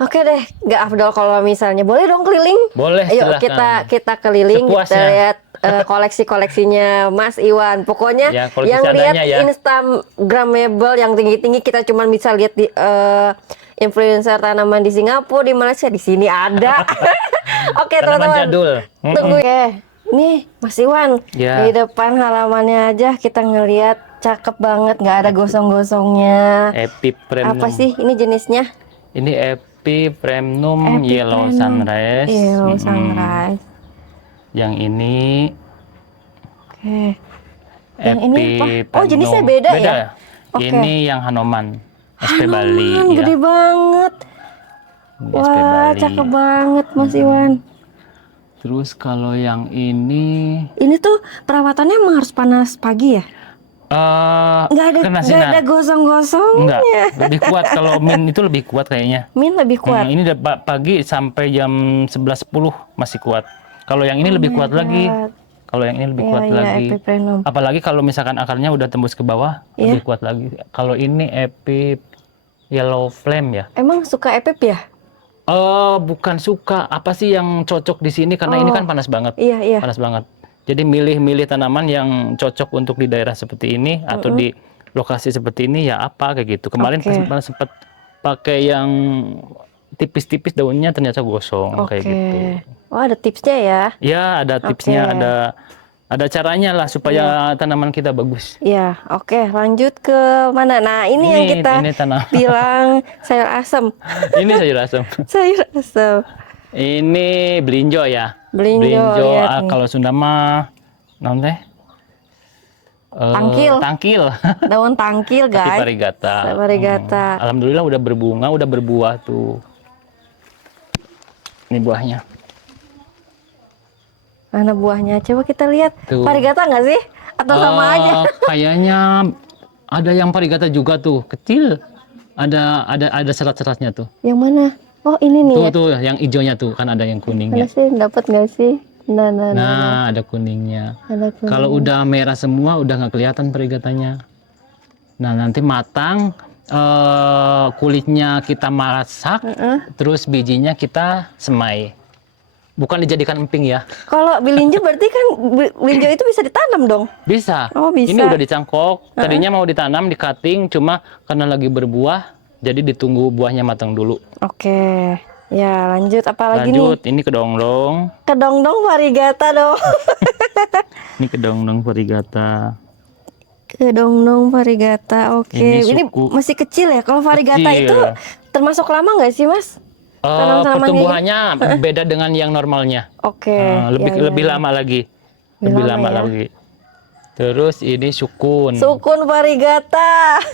Oke deh, nggak afdol kalau misalnya boleh dong keliling. Boleh, Ayo silahkan. kita keliling, kita Sepuasnya. lihat koleksi-koleksinya Mas Iwan. Pokoknya Ya, kalau yang bisa lihat adanya ya. Instagramable yang tinggi-tinggi kita cuma bisa lihat di influencer tanaman di Singapura, di Malaysia, di sini ada. Oke Tanaman teman-teman, jadul. tunggu ya. Nih Mas Iwan, Ya. di depan halamannya aja kita ngelihat cakep banget, nggak ada gosong-gosongnya. Epipremnum. Apa sih ini jenisnya? Ini Epipremnum Yellow Sunrise. Yellow Sunrise. Yang ini Oke. Yang ini apa? Epipremnum. Oh, jenisnya beda ya? Oke. Ini yang Hanoman. SP Bali. Hanoman, gede banget. Ini SP Wah, Bali. cakep banget Mas Iwan. Terus kalau yang ini Ini tuh perawatannya emang harus panas pagi ya? Nggak kena ada sinar. gosong-gosongnya. Enggak, lebih kuat kalau min itu lebih kuat kayaknya. Min lebih kuat. Ini pagi sampai jam 11.10 masih kuat. Kalau yang ini lebih kuat lagi. Kalau yang ini lebih Iya, kuat iya, lagi. Epipremnum. Apalagi kalau misalkan akarnya udah tembus ke bawah, Iya. lebih kuat lagi. Kalau ini Epi Yellow Flame ya. Emang suka epip ya? Bukan suka. Apa sih yang cocok di sini? Karena ini kan panas banget. Iya, iya. Panas banget. Jadi milih-milih tanaman yang cocok untuk di daerah seperti ini atau di lokasi seperti ini ya apa kayak gitu. Kemarin Oke. sempat pakai yang tipis-tipis daunnya ternyata gosong kayak gitu. Oh, ada tipsnya ya? Ya, ada tipsnya, Oke. ada caranya lah supaya tanaman kita bagus. Iya, oke. Lanjut ke mana? Nah, ini yang kita ini tanaman. bilang sayur asem. Ini sayur asam. Sayur asem. Ini belinjo ya. Belinjo, lihat nih. Kalau Sunda mah naon teh? Tangkil. Tangkil. Daun tangkil, Tapi guys. varigata. Varigata. Alhamdulillah udah berbunga, udah berbuah tuh. Ini buahnya. Mana buahnya? Coba kita lihat. Tuh. Varigata nggak sih? Atau sama aja? Kayaknya ada yang varigata juga tuh, kecil. Ada serat-seratnya tuh. Yang mana? Oh, ini nih ya. Tuh yang hijaunya tuh, kan ada yang Mana kuningnya. sih? Dapat nggak sih? Nah. Nah, ada kuningnya. Ada kuning. Kalau udah merah semua, udah nggak kelihatan varigatanya. Nah, nanti matang, kulitnya kita masak, terus bijinya kita semai. Bukan dijadikan emping ya. Kalau belinjo berarti kan belinjo itu bisa ditanam dong? Bisa. Oh, bisa. Ini udah dicangkok. Tadinya mau ditanam, di cutting, cuma karena lagi berbuah, jadi ditunggu buahnya matang dulu. Oke. Ya, lanjut. Apa lagi nih? Lanjut, ini kedongdong. Kedongdong varigata dong. Ini kedongdong varigata. Kedongdong varigata. Oke. Ini Ini suku. masih kecil ya. Kalau varigata Kecil. itu termasuk lama nggak sih, Mas? Tanam-tanamannya Pertumbuhannya beda dengan yang normalnya. Oke. Lebih lama lagi. Lebih lama ya. lagi. Terus ini sukun. Sukun varigata.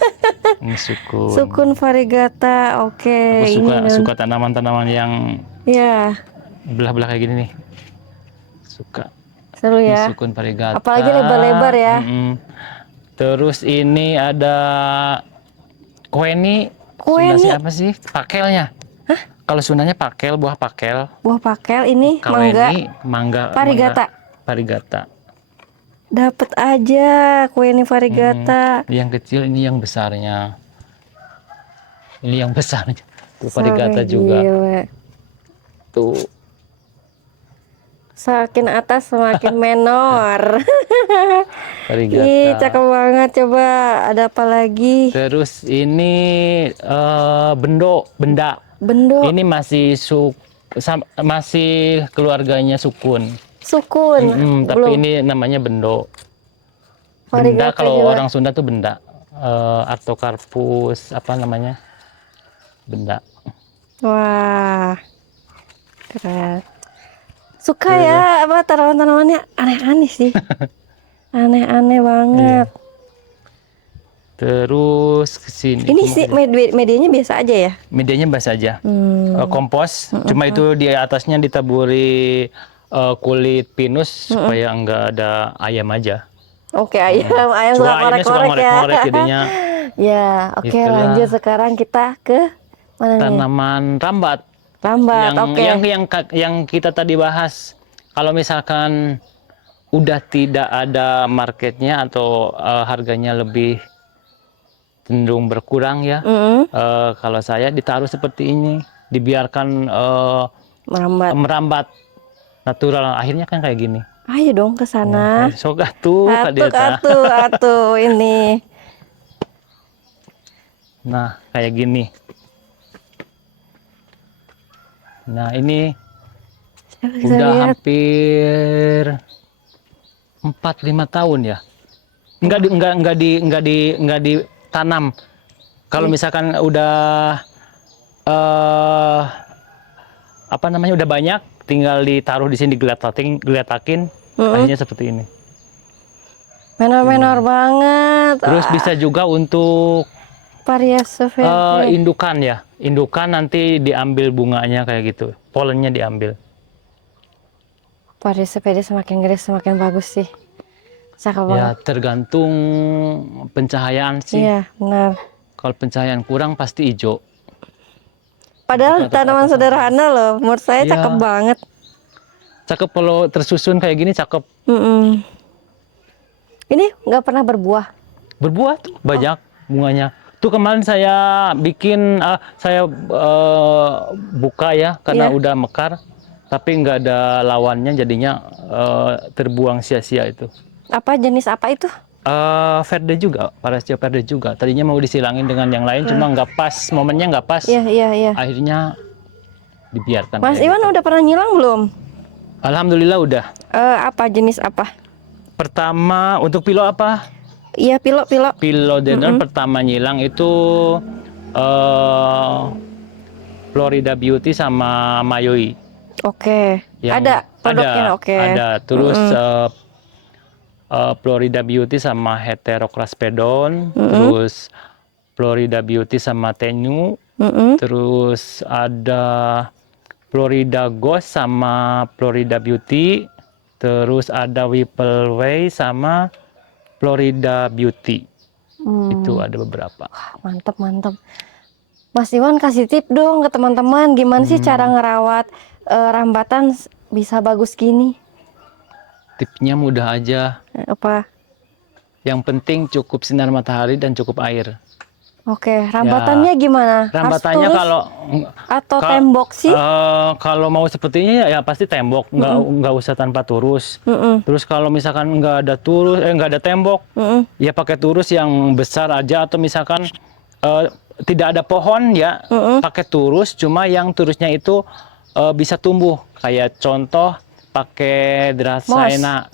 Ini sukun. Sukun varigata. Oke. Aku Ini suka tanaman-tanaman yang ya, belah-belah kayak gini nih. Suka. seru Ini ya. sukun varigata. Apalagi lebar-lebar ya. Terus ini ada kueni. Kueni? Sundanya apa sih? Pakelnya. Kalau Sundanya pakel, buah pakel. Buah pakel ini mangga. Mangga. Varigata. Varigata. Dapat aja kue ini varigata. Yang kecil, ini yang besarnya. Ini yang besarnya. Tuh varigata Sampai juga. gila. Tuh. Semakin atas semakin menor. Varigata. Ih, cakep banget. Coba ada apa lagi? Terus ini benda. Bendo. Ini masih masih keluarganya sukun. Sukun. Tapi Belum. ini namanya bendo. Varigata Benda kalau juga. orang Sunda tuh benda. Artocarpus apa namanya? Benda. Wah, keren. Suka ya apa tanaman-tanamannya aneh-aneh sih. Aneh-aneh banget. Terus kesini. Ini sih medianya biasa aja ya. Medianya basah aja. Kompos. Cuma itu di atasnya ditaburi kulit pinus supaya enggak ada ayam aja. Oke, ayam suka Cuma ayamnya suka korek-korek ya. ngorek-ngorek jadinya. Ya, oke Itulah. lanjut sekarang kita ke mana nih? Tanaman rambat. Rambat, oke. Yang kita tadi bahas. Kalau misalkan udah tidak ada marketnya atau harganya lebih cenderung berkurang ya. Kalau saya ditaruh seperti ini, dibiarkan Merambat. merambat natural. Akhirnya kan kayak gini. Ayo dong ke sana. Sok atuh Kak Delta. Atuh ini. Nah, kayak gini. Nah, ini Saya bisa udah lihat. hampir 4-5 tahun ya. Enggak ditanam. Kalau misalkan udah apa namanya udah banyak, tinggal ditaruh di sini digeletakin, akhirnya seperti ini. Menor-menor banget. Terus bisa juga untuk Variasi indukan ya. Indukan nanti diambil bunganya kayak gitu. Polennya diambil. Variasi semakin gede semakin bagus sih. Cakep Ya banget. tergantung pencahayaan sih. Iya, benar. Kalau pencahayaan kurang pasti hijau. Padahal tanaman sederhana loh, menurut saya Iya. cakep banget. Cakep kalau tersusun kayak gini cakep. Ini nggak pernah berbuah. Berbuah tuh banyak bunganya. Tuh kemarin saya bikin, saya buka ya karena Iya. udah mekar, tapi nggak ada lawannya jadinya terbuang sia-sia itu. Apa jenis apa itu? Verde juga, Parastia verde juga. Tadinya mau disilangin dengan yang lain, cuma nggak pas, momennya nggak pas. Iya. Akhirnya dibiarkan. Mas kayak Iwan gitu. udah pernah nyilang belum? Alhamdulillah udah. Apa jenis apa? Pertama untuk pilo apa? Iya, pilok. Philodendron pertama nyilang itu Florida Beauty sama Mayoi. Oke. Ada produknya, oke. Ada. Terus Florida Beauty sama Heterocraspedon, terus Florida Beauty sama Tenyu, terus ada Florida Ghost sama Florida Beauty, terus ada Whippleway sama Florida Beauty. Itu ada beberapa. Mantap. Mas Iwan kasih tip dong ke teman-teman gimana sih cara ngerawat rambatan bisa bagus gini? Tipsnya mudah aja. Apa? Yang penting cukup sinar matahari dan cukup air. Oke, rambatannya gimana? Rambatannya Harus kalau atau tembok sih? Kalau mau sepertinya ya pasti tembok, nggak usah tanpa turus. Terus kalau misalkan nggak ada tembok, ya pakai turus yang besar aja atau misalkan tidak ada pohon ya pakai turus, cuma yang turusnya itu bisa tumbuh. Kayak contoh pakai Dracaena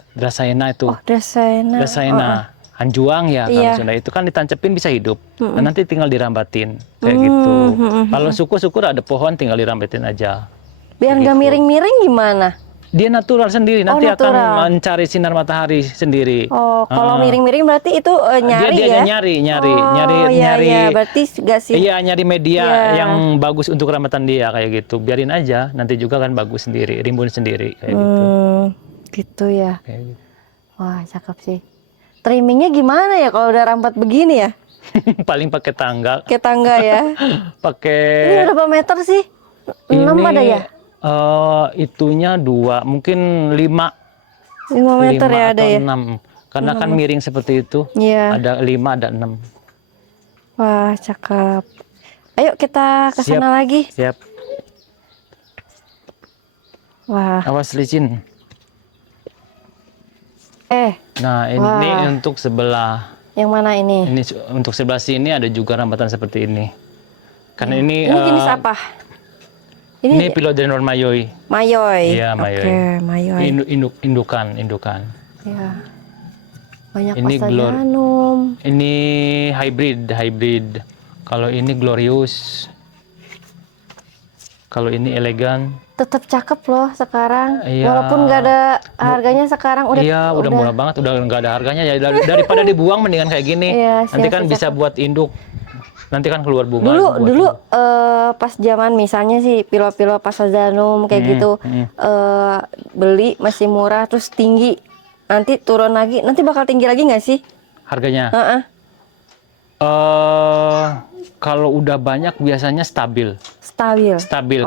itu. Oh, Dracaena. Hanjuang ya kalau Sunda itu kan ditancepin bisa hidup. Nah, nanti tinggal dirambatin kayak gitu. Kalau syukur ada pohon tinggal dirambatin aja. Biar nggak miring-miring gimana? Dia natural sendiri, nanti natural. akan mencari sinar matahari sendiri. Oh, kalau miring-miring berarti itu nyari dia ya? nyari. Berarti nggak sih? Iya, nyari media yang bagus untuk rambatan dia kayak gitu. Biarin aja, nanti juga kan bagus sendiri, rimbun sendiri kayak gitu. Gitu ya. Kayak gitu. Wah, cakep sih. Trimmingnya gimana ya kalau udah rambut begini ya? Paling pakai tangga. Pakai tangga ya. Pakai. Ini berapa meter sih? 6 ada ya? Itunya 2, mungkin 5. 5 meter ya ada atau ya? 6. Karena kan miring seperti itu. Iya. Ada 5, ada 6. Wah, cakep. Ayo kita ke sana lagi. Siap. Wah. Awas licin. Nah, ini untuk sebelah. Yang mana ini? Ini untuk sebelah sini ada juga rambatan seperti ini. Karena ini jenis apa? Ini Philodendron mayoi. Mayoy. Iya, Oke, mayoi. mayoy. Indukan. Ya. Banyak Ini Ostagianum. Ini hybrid. Kalau ini glorious. Kalau ini elegan. Tetap cakep loh sekarang. Iya. Walaupun nggak ada harganya sekarang Iya, udah murah banget, udah nggak ada harganya ya. Daripada dibuang mendingan kayak gini. Iya, Nanti kan sia-sia bisa buat induk. Nanti kan keluar bunga. Dulu pas zaman misalnya sih pilo-pilo Pasazanum kayak gitu beli masih murah terus tinggi. Nanti turun lagi. Nanti bakal tinggi lagi nggak sih? Harganya? Heeh. Kalau udah banyak biasanya stabil. Stabil.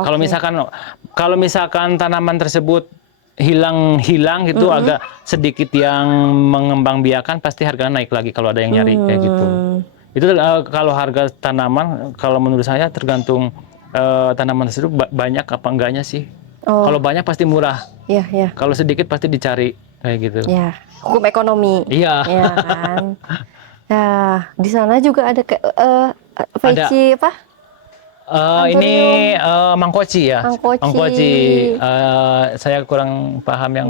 Kalau Oke. misalkan tanaman tersebut hilang gitu, agak sedikit yang mengembangbiakan, pasti harganya naik lagi kalau ada yang nyari kayak gitu. Itu kalau harga tanaman, kalau menurut saya tergantung tanaman tersebut banyak apa enggaknya sih. Kalau banyak pasti murah. Iya. Kalau sedikit pasti dicari kayak gitu. Ya, hukum ekonomi. Iya. Iya kan. Ya, di sana juga ada veci apa? Ini mangkoci ya. Mangkoci. Saya kurang paham yang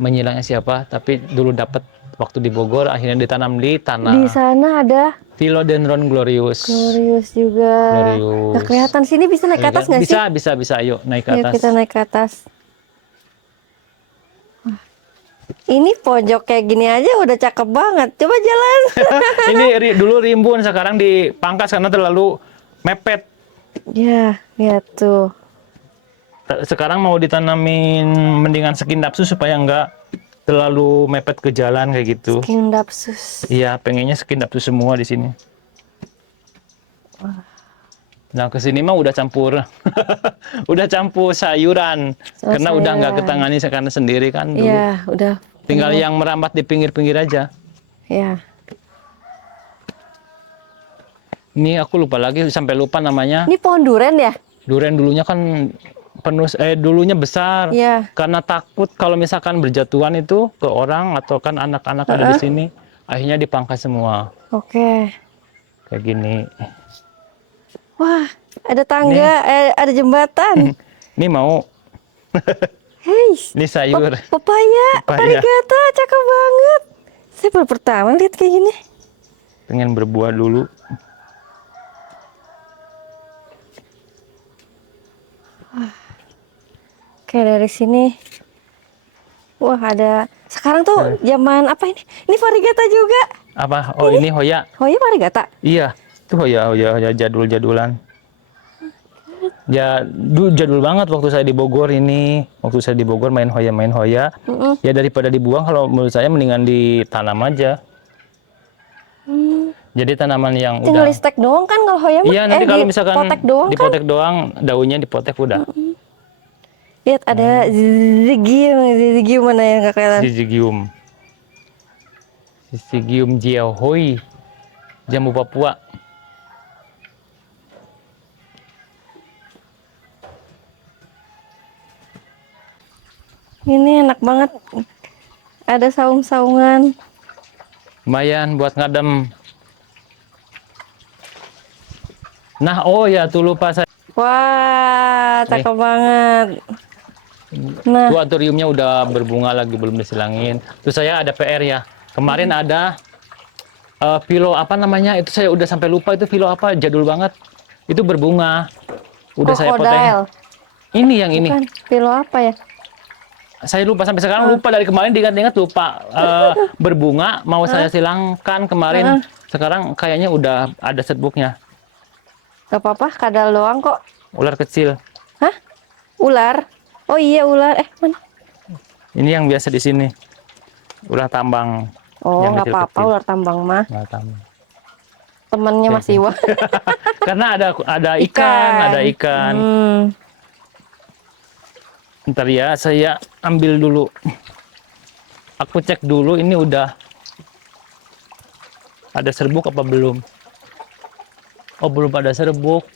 menyilangnya siapa, tapi dulu dapat waktu di Bogor, akhirnya ditanam di tanah. Di sana ada Philodendron glorious. Glorious juga. Glorious. Nah, kelihatan sini bisa naik ke atas nggak sih? Bisa. Ayo naik ke Yuk atas. kita naik ke atas. Wah, ini pojok kayak gini aja udah cakep banget. Coba jalan. Ini dulu rimbun, sekarang dipangkas karena terlalu mepet. Ya, lihat tuh. Sekarang mau ditanamin mendingan skindapsus supaya nggak terlalu mepet ke jalan kayak gitu. Skindapsus. Iya, pengennya skindapsus semua di sini. Nah, ke sini mah udah campur udah campur sayuran. Karena udah nggak ketangani karena sendiri kan dulu. Iya, udah. Tinggal yang merambat di pinggir-pinggir aja. Ya. Ini aku lupa lagi, sampai lupa namanya. Ini pohon duren ya? Duren dulunya kan dulunya besar. Iya. Karena takut kalau misalkan berjatuhan itu ke orang atau kan anak-anak ada di sini, akhirnya dipangkas semua. Oke. Kayak gini. Wah, ada tangga, ada jembatan. Ini mau Hei, ini sayur. Papaya, Papaya. varigata, cakep banget. Saya baru pertama lihat kayak gini. Pengen berbuah dulu. Oke, dari sini. Wah, ada. Sekarang tuh zaman apa ini? Ini varigata juga. Apa? Oh, ini hoya. Hoya varigata. Iya, itu hoya jadul-jadulan. Ya, jadul banget waktu saya di Bogor ini. Waktu saya di Bogor main hoya. Ya daripada dibuang, kalau menurut saya mendingan ditanam aja. Jadi tanaman yang Tinggal udah. di stek doang kan kalau hoya mah? Iya, nanti kalau misalkan dipotek doang kan? dipotek doang, daunnya dipotek udah. Lihat ada zizigium mana yang nggak kelihatan? Syzygium jiaohui, jambu Papua. Ini enak banget. Ada saung-saungan. Lumayan buat ngadem. Nah, oh ya, tuh lupa saya. Wah, cakep banget. Nah, Tuh anthuriumnya udah berbunga lagi, belum disilangin. Terus saya ada PR ya. Kemarin ada philo apa namanya? Itu saya udah sampai lupa itu philo apa, jadul banget. Itu berbunga. Udah saya potong. krokodil. Ini yang ini. Bukan, pilo apa ya? Saya lupa sampai sekarang, lupa dari kemarin diingat-ingat lupa. Berbunga mau saya silangkan kemarin. Sekarang kayaknya udah ada serbuknya. Gak apa-apa, kadal doang kok. Ular kecil. Hah? Ular? Oh iya ular. Mana? Ini yang biasa di sini. Ular tambang. Oh, yang nggak apa-apa kecil-kecil. ular tambang mah. Ular tambang. Temennya Mas Iwa. Karena ada ikan. Ntar ya, saya ambil dulu. Aku cek dulu ini udah ada serbuk apa belum. Oh, belum ada serbuk.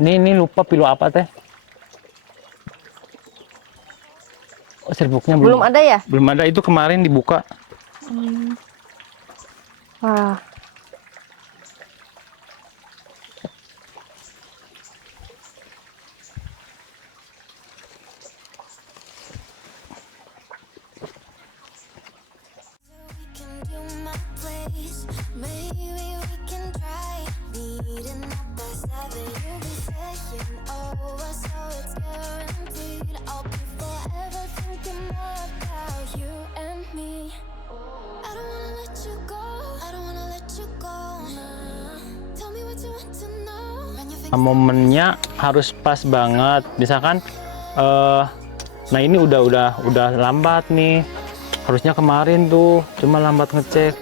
Ini lupa pilu apa teh? Oh, serbuknya Belum ada ya? Belum ada, itu kemarin dibuka. Wah. We can do my place. Maybe we can try. Meeting up by 7. You'll be saying over, so it's guaranteed. I'll be forever thinking more about you and me. I don't wanna let you go. I don't wanna let you go. Nah. Tell me what you want to know. Run your fingers Momennya harus pas banget. Misalkan nah ini udah lambat nih. Harusnya kemarin tuh cuma lambat ngecek.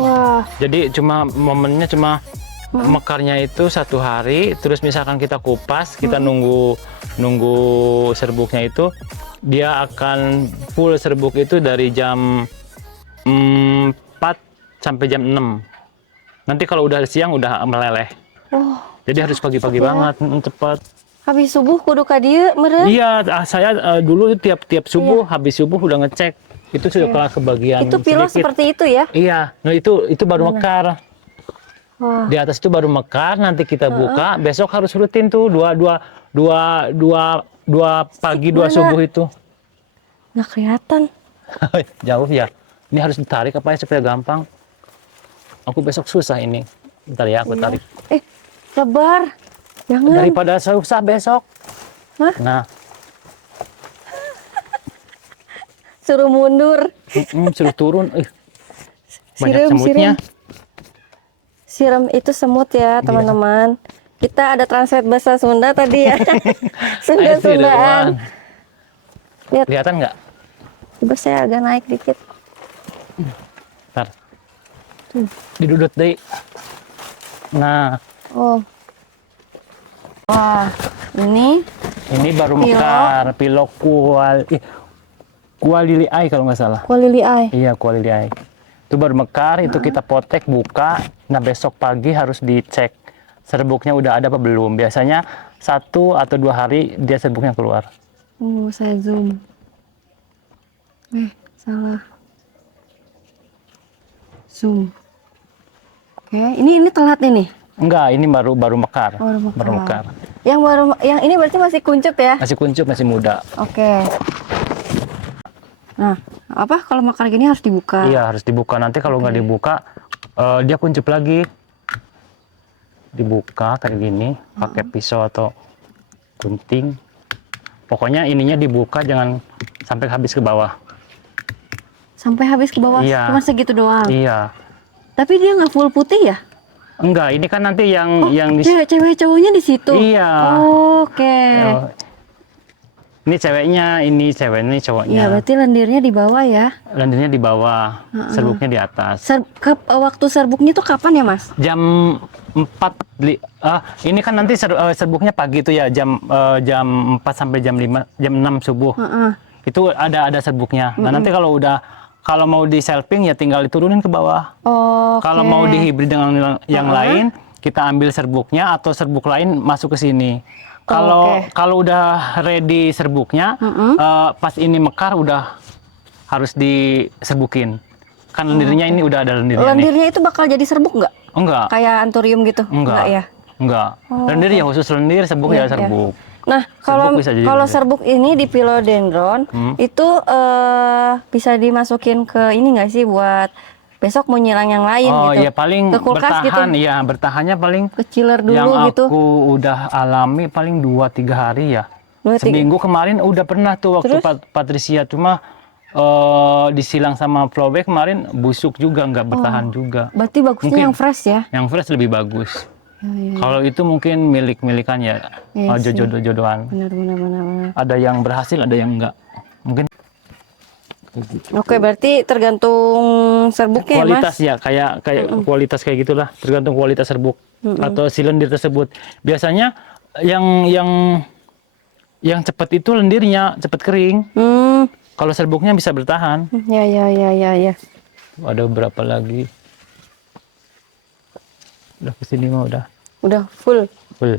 Wah. Jadi cuma momennya cuma mekarnya itu 1 hari, terus misalkan kita kupas, kita nunggu serbuknya itu, dia akan full serbuk itu dari jam 4 sampai jam 6. Nanti kalau udah siang udah meleleh. Oh. Jadi harus pagi-pagi banget, cepat. Habis subuh kudu ka dieu meureun. Iya, saya dulu tiap subuh habis subuh udah ngecek. Itu sudah ke bagian Itu pilo sedikit. seperti itu ya? Iya, nah itu baru mekar. Wah. Di atas itu baru mekar, nanti kita buka. Besok harus rutin tuh dua pagi, 2 subuh itu. Nggak kelihatan. Jauh ya. Ini harus ditarik apa ya supaya gampang. Aku besok susah ini. Bentar ya, aku tarik. Lebar. Jangan. Daripada susah besok. Hah? Nah, Suruh mundur. suruh turun. Banyak Siram, semutnya. Siram itu semut ya, teman-teman. Kita ada translate bahasa Sunda tadi ya. Sunda-Sundaan. Lihat, Kelihatan nggak? coba saya agak naik dikit. Ntar. Didudut deh. Nah, Oh. Wah, ini ini baru Pilo. mekar. Pilo kualiliai kalau nggak salah. kualili ai. Iya, kualiliai. Itu baru mekar, itu kita potek, buka. Nah, besok pagi harus dicek serbuknya udah ada apa belum. Biasanya 1 atau 2 hari dia serbuknya keluar. Oh, saya zoom. Salah. Zoom. Oke, ini telat ini. Enggak, ini baru mekar. Oh, Baru mekar. Yang ini berarti masih kuncup ya? Masih kuncup, masih muda. Oke. Nah, apa kalau mekar gini harus dibuka? Iya, harus dibuka. Nanti kalau nggak dibuka, dia kuncup lagi. Dibuka kayak gini, pakai pisau atau gunting. Pokoknya ininya dibuka, jangan sampai habis ke bawah. Sampai habis ke bawah, Iya. cuma segitu doang. Iya. Tapi dia nggak full putih ya? Enggak, ini kan nanti yang Cewek cowoknya di situ. Iya. Oke. Ini ceweknya, ini cowoknya. Iya, berarti lendirnya di bawah ya. Lendirnya di bawah, serbuknya di atas. Waktu serbuknya itu kapan ya, Mas? Jam 4, ini kan nanti serbuknya pagi itu ya, jam 4 sampai jam 5, jam 6 subuh. Itu ada serbuknya. Nah, nanti kalau mau di selfing ya tinggal diturunin ke bawah. Oh. Kalau mau dihibrid dengan yang lain, kita ambil serbuknya atau serbuk lain masuk ke sini. Kalau udah ready serbuknya, pas ini mekar udah harus diserbukin. Kan lendirnya ini udah ada lendirnya nih. Lendirnya itu bakal jadi serbuk nggak? Enggak. Kayak anturium gitu? Enggak ya? Enggak. Lendir ya khusus lendir, serbuk ya serbuk. Nah, Serbuk bisa jadi kalau lendir. serbuk ini di philodendron itu bisa dimasukin ke ini nggak sih buat besok mau nyilang yang lain Oh gitu? iya, paling ke kulkas bertahan gitu? ya, bertahannya paling Ke chiller dulu yang gitu? aku udah alami paling 2-3 hari ya. 2-3. Seminggu kemarin udah pernah tuh waktu Patricia, cuma disilang sama Flowback kemarin busuk juga, nggak bertahan juga. Berarti bagusnya Mungkin yang fresh ya? Yang fresh lebih bagus. Ya. Kalau itu mungkin milik-milikan ya, Iya sih. jodoh-jodohan. Benar. Ada yang berhasil, ada yang enggak. Mungkin Oke, berarti tergantung serbuknya kualitas ya, Mas? ya, kayak kualitas kayak gitulah, tergantung kualitas serbuk atau si lendir tersebut. Biasanya yang cepat itu lendirnya cepat kering. Kalau serbuknya bisa bertahan. Ya. Ada berapa lagi? Udah kesini mah udah. Udah full. Full.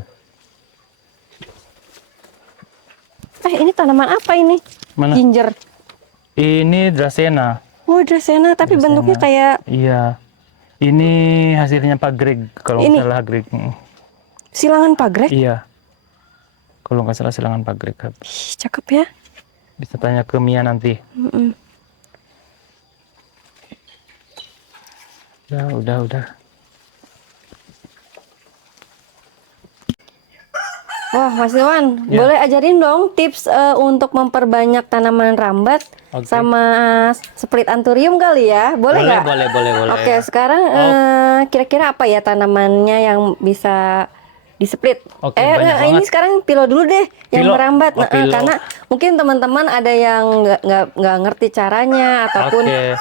Ini tanaman apa ini? Mana? Ginger. Ini Dracena. Oh, Dracena, tapi bentuknya kayak Iya. Ini hasilnya Pak Greg, kalau Ini? nggak salah Greg. Silangan pagrek. Iya. Kalau nggak salah silangan Pak Greg. Ih, cakep ya. Bisa tanya ke Mia nanti. Mm-mm. Udah. Wah, Mas Iwan, Ya. boleh ajarin dong tips untuk memperbanyak tanaman rambat Oke. sama split anthurium kali ya? Boleh nggak? Boleh. Oke, sekarang kira-kira apa ya tanamannya yang bisa di split? Oke, banyak ini banget. sekarang pilo dulu deh yang Pilo? merambat. Oh, Nah, pilo. karena mungkin teman-teman ada yang nggak ngerti caranya ataupun Oke.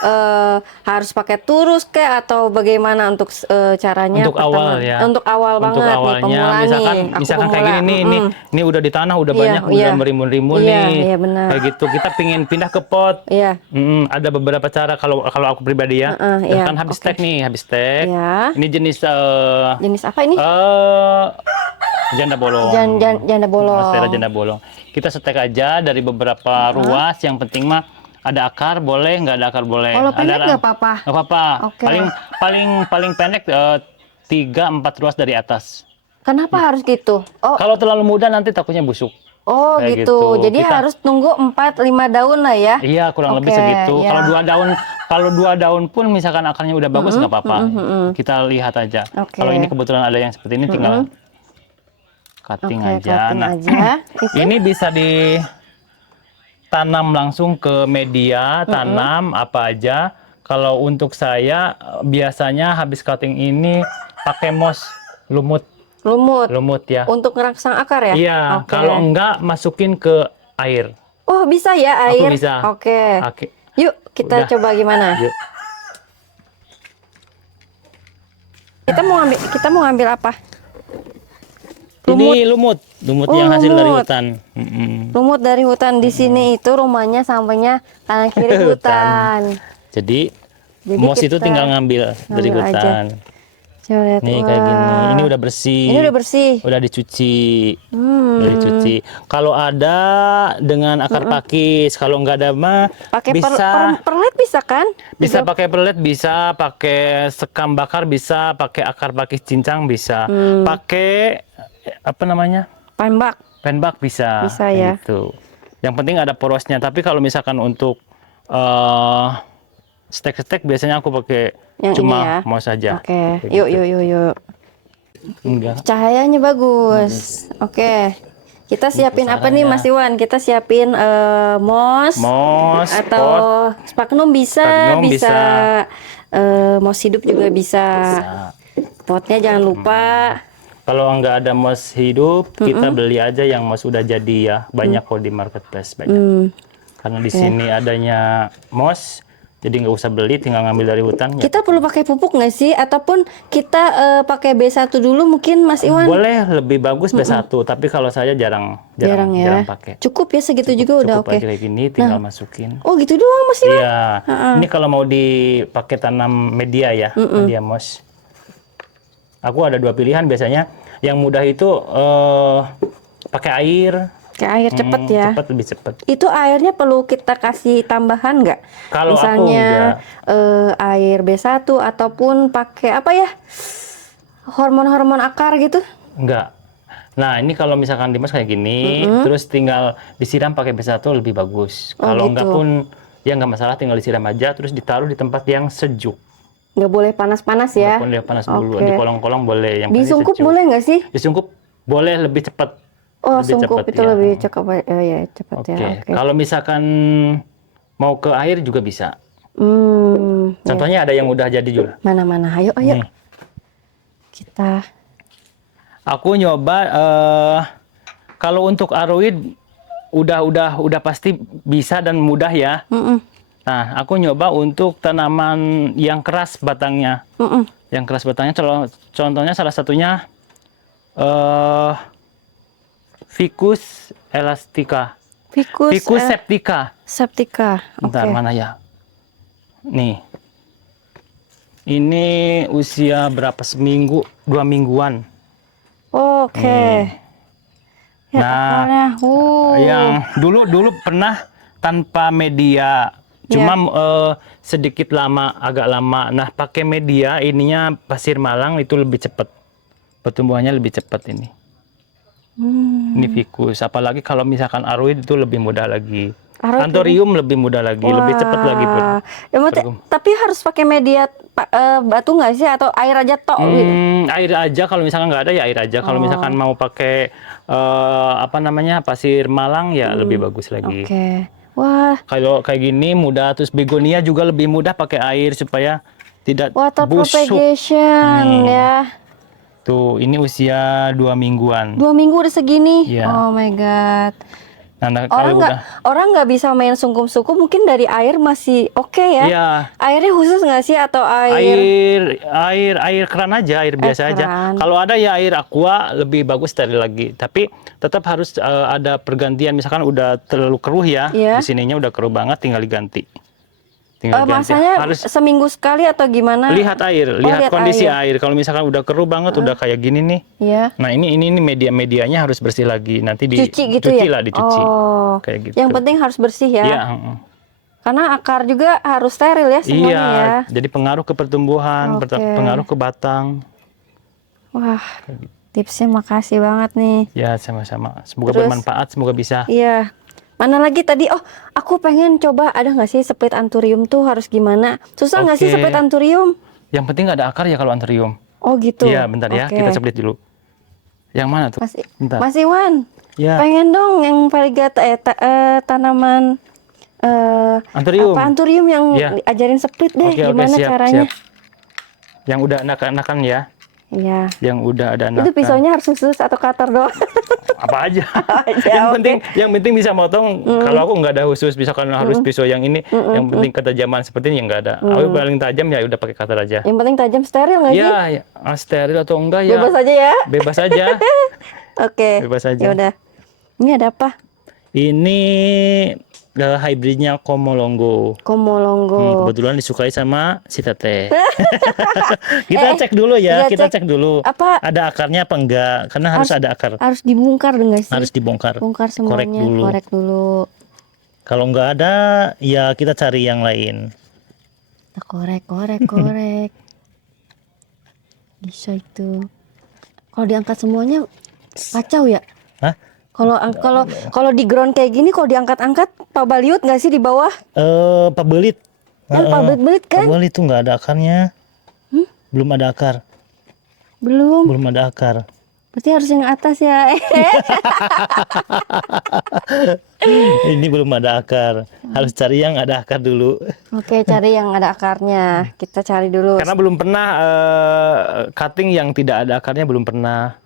harus pakai turus kayak atau bagaimana untuk caranya Untuk awal ya. Untuk awal Untuk banget nih awalnya, pemula nih. Aku misalkan kayak pemula. gini nih, ini udah di tanah, udah Iya, banyak, iya. udah merimbun-rimbun Iya, nih. iya, benar. Kayak gitu. Kita pingin pindah ke pot. Iya. Ada beberapa cara kalau aku pribadi ya. Iya, Kan habis oke. stek nih, habis stek. Iya. Ini jenis Jenis apa ini? janda bolong. Janda bolong. Monstera janda bolong. Kita setek aja dari beberapa ruas. Yang penting mah ada akar boleh, nggak ada akar boleh. Kalau pendek nggak apa-apa? Nggak apa-apa. Oke. Paling pendek 3-4 ruas dari atas. Kenapa harus gitu? Oh, Kalau terlalu muda nanti takutnya busuk. gitu. Kayak gitu. Jadi harus tunggu 4-5 daun lah ya. Iya, kurang lebih Oke, segitu. iya. Kalau 2 daun pun misalkan akarnya udah bagus nggak apa-apa. Kita lihat aja. Oke. Kalau ini kebetulan ada yang seperti ini tinggal cutting Oke, aja. cutting Nah, aja. Itu? ini bisa ditanam langsung ke media tanam apa aja. Kalau untuk saya biasanya habis cutting ini pakai moss lumut Lumut. ya. Untuk ngerangsang akar ya? Iya, Oke. kalau enggak masukin ke air. Oh, bisa ya air? Aku bisa. Oke. Oke. Yuk, kita Udah. coba gimana? Yuk. Kita mau ngambil apa? Ini lumut Oh, yang hasil dari lumut. hutan. Mm-mm. Lumut dari hutan. Di sini itu rumahnya sampainya kanan kiri hutan. Jadi Jadi moss itu kita tinggal ngambil dari ngambil aja. hutan. Coba lihat. Nih kayak gini. Wah. Ini udah bersih. Ini udah bersih. Udah dicuci. Hmm. Udah dicuci. Kalau ada dengan akar pakis, kalau nggak ada mah Pakai bisa perlet bisa kan? bisa pakai pelet, bisa pakai sekam bakar, bisa pakai akar pakis cincang, bisa pakai apa namanya? Pembak. Penbak bisa. Bisa kayak ya. Gitu. Yang penting ada porosnya. Tapi kalau misalkan untuk stek-stek biasanya aku pakai Yang cuma ini ya? moss saja. Oke. Kayak Yuk, gitu. yuk. Enggak. Cahayanya bagus. Oke. Kita siapin apa nih Mas Iwan? Kita siapin moss Moss, atau pot, sphagnum bisa, Sphagnum bisa. moss hidup juga bisa. Potnya jangan lupa. Kalau nggak ada moss hidup, kita beli aja yang moss udah jadi ya. Banyak kok di marketplace banyak. Karena di sini adanya moss, jadi nggak usah beli, tinggal ngambil dari hutan. Ya. Kita perlu pakai pupuk nggak sih? Ataupun kita pakai B1 dulu mungkin Mas Iwan? Boleh lebih bagus B1, tapi kalau saya jarang ya. pakai. Cukup ya segitu juga udah Cukup oke. aja kayak gini, tinggal masukin. Oh gitu doang Mas Iwan? Iya, ini kalau mau dipakai tanam media ya, media moss. Aku ada 2 pilihan biasanya. Yang mudah itu pakai air. Kayak air cepet ya. Cepet, lebih cepet. Itu airnya perlu kita kasih tambahan nggak? Kalau aku Misalnya air B1 ataupun pakai apa ya? Hormon-hormon akar gitu? Enggak. Nah, ini kalau misalkan dimas kayak gini, terus tinggal disiram pakai B1 lebih bagus. Oh, Kalau gitu. enggak pun ya nggak masalah, tinggal disiram aja, terus ditaruh di tempat yang sejuk. Nggak boleh panas-panas ya? Walaupun dia panas dulu, Oke. di kolong-kolong boleh. Yang Di penting sungkup sejuk. boleh nggak sih? Disungkup boleh lebih cepat. Oh, Lebih sungkup cepat, itu ya. lebih cepat. Oh ya, cepat Oke. ya. Oke. Kalau misalkan mau ke air juga bisa. Ya. Contohnya ada yang udah jadi juga. Mana-mana? Ayo. Nih. Kita. Aku nyoba kalau untuk aroid udah pasti bisa dan mudah ya. Nah, aku nyoba untuk tanaman yang keras batangnya. Yang keras batangnya contohnya salah satunya Ficus elastica. Ficus septica. Oke. Bentar, mana ya? Nih. Ini usia berapa? Seminggu, 2 mingguan. Oke. Ya, Nah, akarnya. yang dulu pernah tanpa media Cuma sedikit lama, agak lama. Nah, pakai media ininya pasir malang itu lebih cepat. Pertumbuhannya lebih cepat ini. Ini ficus. Apalagi kalau misalkan aroid itu lebih mudah lagi. Anthurium lebih mudah lagi, lebih cepat lagi pun. Ya, tapi harus pakai media batu nggak sih atau air aja tok? Gitu? Air aja, kalau misalkan nggak ada ya air aja. Kalau misalkan mau pakai apa namanya pasir malang ya lebih bagus lagi. Oke. Wah. Kalau kayak gini mudah, terus begonia juga lebih mudah pakai air supaya tidak Water busuk. propagation ya. Tuh, ini usia 2 mingguan. 2 minggu udah segini. Iya. Oh my god. Nah, kalau orang nggak bisa main sungkum-sungkum, mungkin dari air masih oke ya. Iya. Airnya khusus nggak sih atau air keran aja, air biasa aja. Kalau ada ya air aqua lebih bagus steril lagi. Tapi tetap harus ada pergantian. Misalkan udah terlalu keruh ya, di sininya udah keruh banget, tinggal diganti. Masanya harus seminggu sekali atau gimana? Lihat air, lihat kondisi air. Kalau misalkan udah keruh banget, udah kayak gini nih. Iya. Nah ini medianya harus bersih lagi. Nanti dicuci gitu dicuci ya? lah, dicuci. Oh. Kayak gitu. Yang penting harus bersih ya. Iya. Karena akar juga harus steril ya semuanya ya. Jadi pengaruh ke pertumbuhan, pengaruh ke batang. Wah, tipsnya makasih banget nih. Ya sama-sama. Semoga bermanfaat, semoga bisa. Iya. Mana lagi tadi? Oh, aku pengen coba, ada nggak sih split anthurium tuh harus gimana? Susah nggak sih split anthurium? Yang penting nggak ada akar ya kalau anthurium. Oh gitu. Iya, bentar ya, kita split dulu. Yang mana tuh? Mas Iwan, pengen dong yang varigata tanaman anthurium. Anthurium yang diajarin split deh, gimana caranya? Siap. Yang udah anak-anakan ya? Iya. Yang udah ada anakan. Itu pisaunya harus khusus atau cutter doang? Apa aja. yang penting bisa motong. Kalau aku nggak ada khusus, misalkan harus pisau yang ini, yang penting ketajaman seperti ini nggak ada. Aku paling tajam ya udah pakai cutter aja. Yang penting tajam, steril nggak sih? Iya, steril atau enggak ya. Bebas aja ya. Bebas aja. Oke. Bebas aja. Ya udah. Ini ada apa? Ini hybridnya Komolongo. Kebetulan disukai sama si Teteh. Kita cek dulu ya, cek dulu. Ada akarnya apa enggak? Karena harus ada akar. Harus dibongkar enggak sih? Harus dibongkar. Bongkar semuanya, korek dulu. Kalau enggak ada, ya kita cari yang lain. Korek. Bisa itu. Kalau diangkat semuanya kacau ya? Hah? Kalau di ground kayak gini, kalau diangkat-angkat, pabaliut nggak sih di bawah? Pabelit. Pabelit kan? Pabelit itu nggak ada akarnya. Belum ada akar. Belum ada akar. Berarti harus yang atas ya. Ini belum ada akar. Harus cari yang ada akar dulu. Oke, cari yang ada akarnya. Kita cari dulu. Karena belum pernah cutting yang tidak ada akarnya, belum pernah.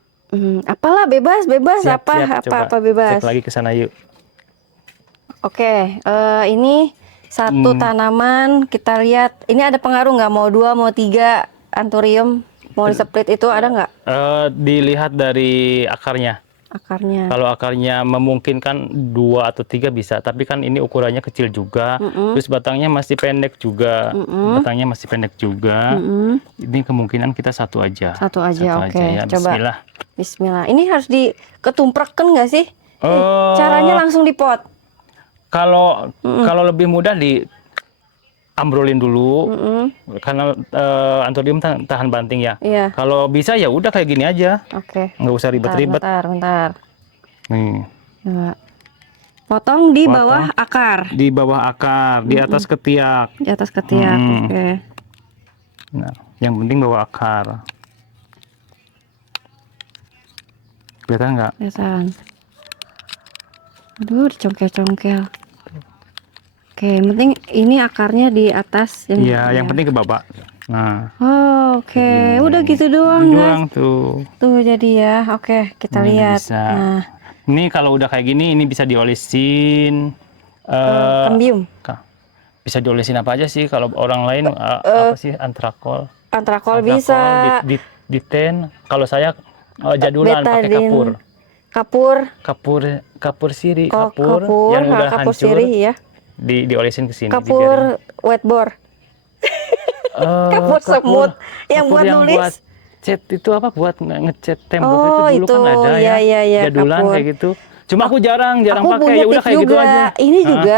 Apalah bebas Siap, apa bebas. Cek lagi ke sana yuk. Oke, ini satu tanaman, kita lihat. Ini ada pengaruh nggak? Mau 2, mau 3 anthurium, mau di split itu ada nggak? Dilihat dari akarnya. Kalau akarnya memungkinkan 2 atau 3 bisa, tapi kan ini ukurannya kecil juga, terus batangnya masih pendek juga, Ini kemungkinan kita satu aja. Satu aja, oke. Ya. Coba. Bismillah. Ini harus diketumprakken nggak sih? Caranya langsung dipot. Kalau lebih mudah ambrolin dulu, karena anthurium tahan banting ya. Iya. Kalau bisa ya udah kayak gini aja. Oke. Nggak usah ribet-ribet. Bentar. Nih. Coba. Potong di bawah akar. Di bawah akar, di atas ketiak. Di atas ketiak, oke. Nah, yang penting bawah akar. Kelihatan nggak? Kelihatan. Aduh, dicongkel-congkel. Oke, yang penting ini akarnya di atas. Iya, yang penting ke bawah. Nah. Oke. Udah gitu doang, guys. Tuh. Tuh jadi ya. Oke, kita lihat. Bisa. Nah. Ini kalau udah kayak gini, ini bisa diolesin. Cambium. Bisa diolesin apa aja sih? Kalau orang lain apa sih? Antrakol Bisa. Di ten. Kalau saya jadulan pakai kapur siri, yang udah kapur hancur. Siri, ya. Diolesin ke sini. Kapur wetboard. Kapur semut yang buat nulis. Buat cat itu apa? Buat ngecat tembok itu dulu kan ada ya. Iya, Jadulan kapur. kayak gitu. Cuma aku jarang Aku pakai. punya Ya udah tips kayak gitu juga. aja. Ini juga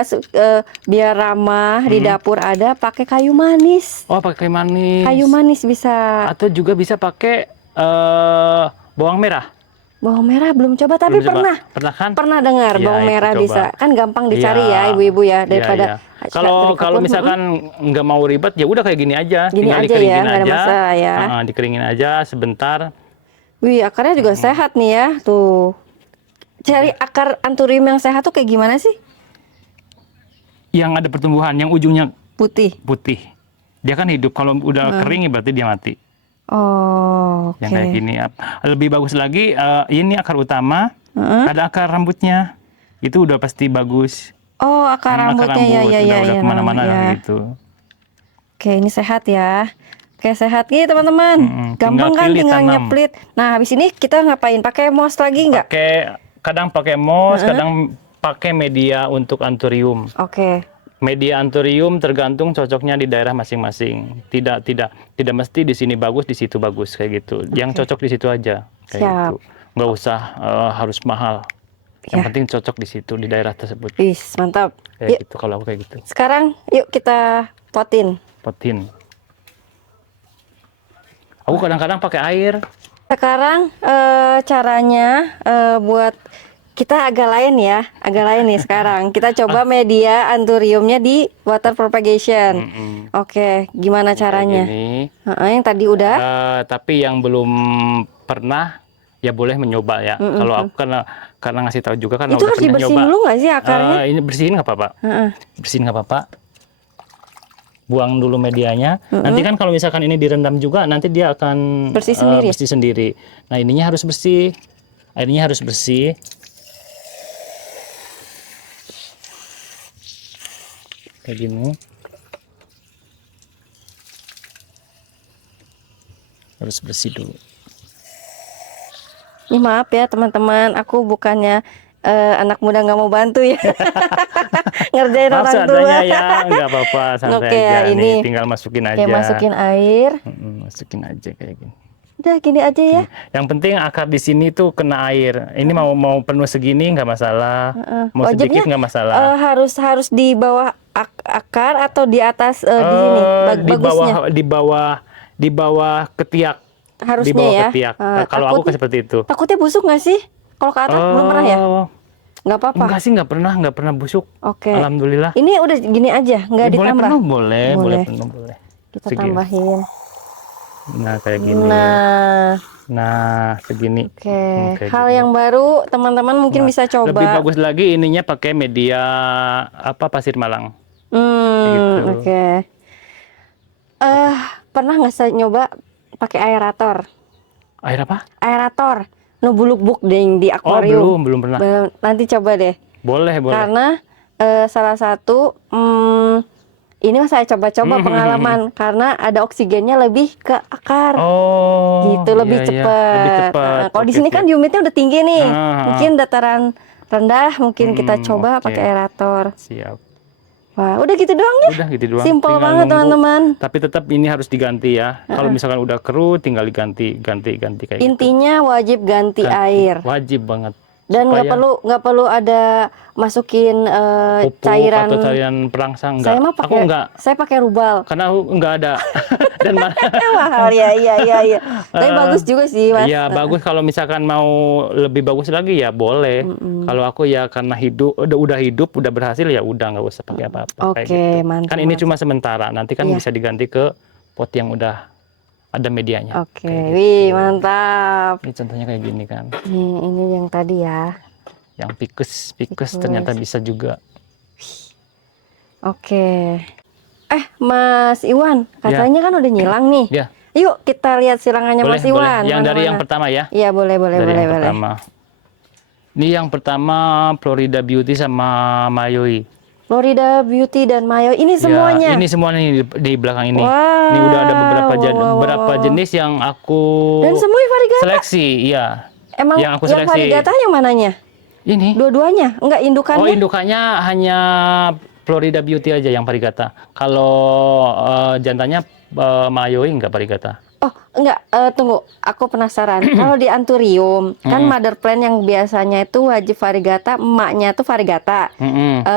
biar ramah di dapur ada pakai kayu manis. Oh, pakai manis. Kayu manis bisa. Atau juga bisa pakai bawang merah. Bawang merah belum coba tapi Belum coba. pernah. Pernah kan? Pernah dengar Ya, bawang itu merah coba. bisa. Kan gampang dicari Iya. ya ibu-ibu ya Iya, daripada iya. Kalau misalkan nggak mau ribet ya udah kayak gini aja. Gini Tinggal aja ya, dikeringin nggak ada aja. masalah ya. Dikeringin aja sebentar. Wih, akarnya juga sehat nih ya. Tuh. Cari akar anthurium yang sehat tuh kayak gimana sih? Yang ada pertumbuhan, yang ujungnya Putih. putih. Dia kan hidup. Kalau udah kering berarti dia mati. Oh, oke. Yang kayak gini. Lebih bagus lagi, ini akar utama. Ada akar rambutnya. Itu udah pasti bagus. Oh, akar rambutnya ya. Udah kemana-mana ya. gitu. Oke, ini sehat ya. Oke, sehat nih teman-teman. Gampang kan tinggal tanam. nyeplit. Nah, habis ini kita ngapain? Pakai moss lagi nggak? Kadang pakai moss, kadang pakai media untuk anthurium. Oke. Media anthurium tergantung cocoknya di daerah masing-masing. Tidak mesti di sini bagus, di situ bagus kayak gitu. Yang cocok di situ aja kayak Siap. gitu. Nggak usah harus mahal. Yang Ya. penting cocok di situ di daerah tersebut. Wis, mantap. Kayak Yuk, gitu kalau aku kayak gitu. sekarang yuk kita potin. Potin. Aku kadang-kadang pakai air. Sekarang caranya buat kita agak lain ya, agak lain nih sekarang. Kita coba media anthuriumnya di water propagation. Oke, gimana caranya? Kayak gini. Yang tadi udah. Tapi yang belum pernah ya boleh mencoba ya. Kalau aku karena ngasih tahu juga karena Itu udah harus pernah dibersihin nyoba. dulu nggak sih akarnya? Ini bersihin nggak apa-apa. Bersihin nggak apa-apa. Buang dulu medianya. Nanti kan kalau misalkan ini direndam juga, nanti dia akan Bersih sendiri? bersih sendiri. Nah ininya harus bersih. Airnya harus bersih. Kayak gini. Harus bersih dulu. Ini maaf ya teman-teman, aku bukannya anak muda nggak mau bantu ya. Ngerjain Maaf orang tua. seadanya ya, nggak apa-apa, santai Oke, aja. ini Nih, tinggal masukin aja. Kayak masukin air. Masukin aja kayak gini. Udah gini aja ya. Yang penting akar di sini tuh kena air. Ini mau penuh segini nggak masalah. Mau sedikit nggak masalah. Harus di bawah akar atau di atas di sini bagusnya. Di bawah ketiak. Harusnya di bawah ya. ketiak. Kalau aku seperti itu. Takutnya busuk nggak sih? Kalau ke atas belum pernah ya? Nggak apa-apa. Enggak sih, nggak pernah busuk. Oke. Alhamdulillah. Ini udah gini aja, nggak Boleh ditambah. penuh, boleh penuh, boleh. Kita Segini. tambahin. Nah kayak gini. Nah segini. Oke. Kayak Hal gini. yang baru teman-teman mungkin bisa coba. Lebih bagus lagi ininya pakai media pasir malang. Gitu. Oke. Pernah nggak saya nyoba pakai aerator? Air apa? Aerator, nubuluk-buk deh di akuarium. Belum pernah. Nanti coba deh. Boleh. Karena salah satu ini saya coba-coba pengalaman karena ada oksigennya lebih ke akar. Gitu lebih iya, cepat. Lebih cepat. Kalau di sini kan humidnya udah tinggi nih. Ah. Mungkin dataran rendah mungkin kita coba oke. pakai aerator. Siap. Wah, udah gitu doang ya? Udah gitu doang. Simple Tinggal banget nunggu. teman-teman. Tapi tetap ini harus diganti ya. Kalau misalkan udah keruh tinggal diganti kayak gitu. Intinya wajib ganti air. Wajib banget. Dan nggak perlu ada masukin Pupuk cairan. atau cairan perangsang enggak. Saya mah Aku pakai. enggak. Saya pakai rubal. Karena aku enggak ada. Dan Mahal ya. Tapi bagus juga sih mas. Iya bagus kalau misalkan mau lebih bagus lagi ya boleh. Kalau aku ya karena udah berhasil ya udah nggak usah pakai apa-apa. Oke, kayak gitu. mantap, Kan ini mantap. cuma sementara. Nanti kan Iya. bisa diganti ke pot yang udah ada medianya. Oke, Kayak gitu. wih mantap. Ini contohnya kayak gini kan. Ini yang tadi ya. Yang pikus ternyata bisa juga. Oke. Mas Iwan, katanya kan udah nyilang nih. Ya. Yuk kita lihat silangannya Boleh, Mas Iwan. boleh. Yang dari Mana-mana. yang pertama ya. Iya boleh. Dari yang pertama. Ini yang pertama Florida Beauty sama Mayoi. Florida Beauty dan Mayo ini semuanya. Ya, ini semuanya di belakang ini. Wow, Ini udah ada beberapa wow. jenis yang aku Dan semua varigata. seleksi, iya. Emang yang aku yang seleksi. varigata yang mananya? Ini. Dua-duanya? Enggak indukannya? Oh, indukannya hanya Florida Beauty aja yang varigata. Kalau jantannya Mayoi enggak varigata. Oh, enggak, tunggu, aku penasaran. Kalau di anthurium, kan mother plant yang biasanya itu wajib variegata, emaknya tuh variegata.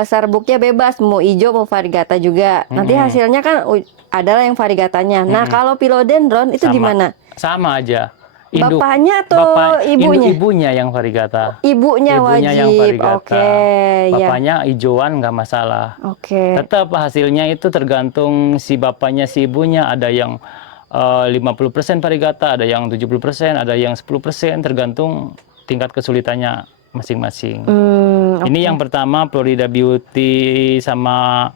Serbuknya bebas, mau hijau mau variegata juga. Nanti hasilnya kan adalah yang variegatanya. Nah, kalau philodendron itu gimana? Sama aja. Bapaknya atau ibunya? Ibunya yang variegata. Ibunya yang wajib. variegata. Oke, ya. Bapaknya hijauan nggak masalah. Oke. Tetap hasilnya itu tergantung si bapaknya si ibunya. Ada yang 50% variegata, ada yang 70%, ada yang 10%, tergantung tingkat kesulitannya masing-masing. Ini yang pertama Florida Beauty sama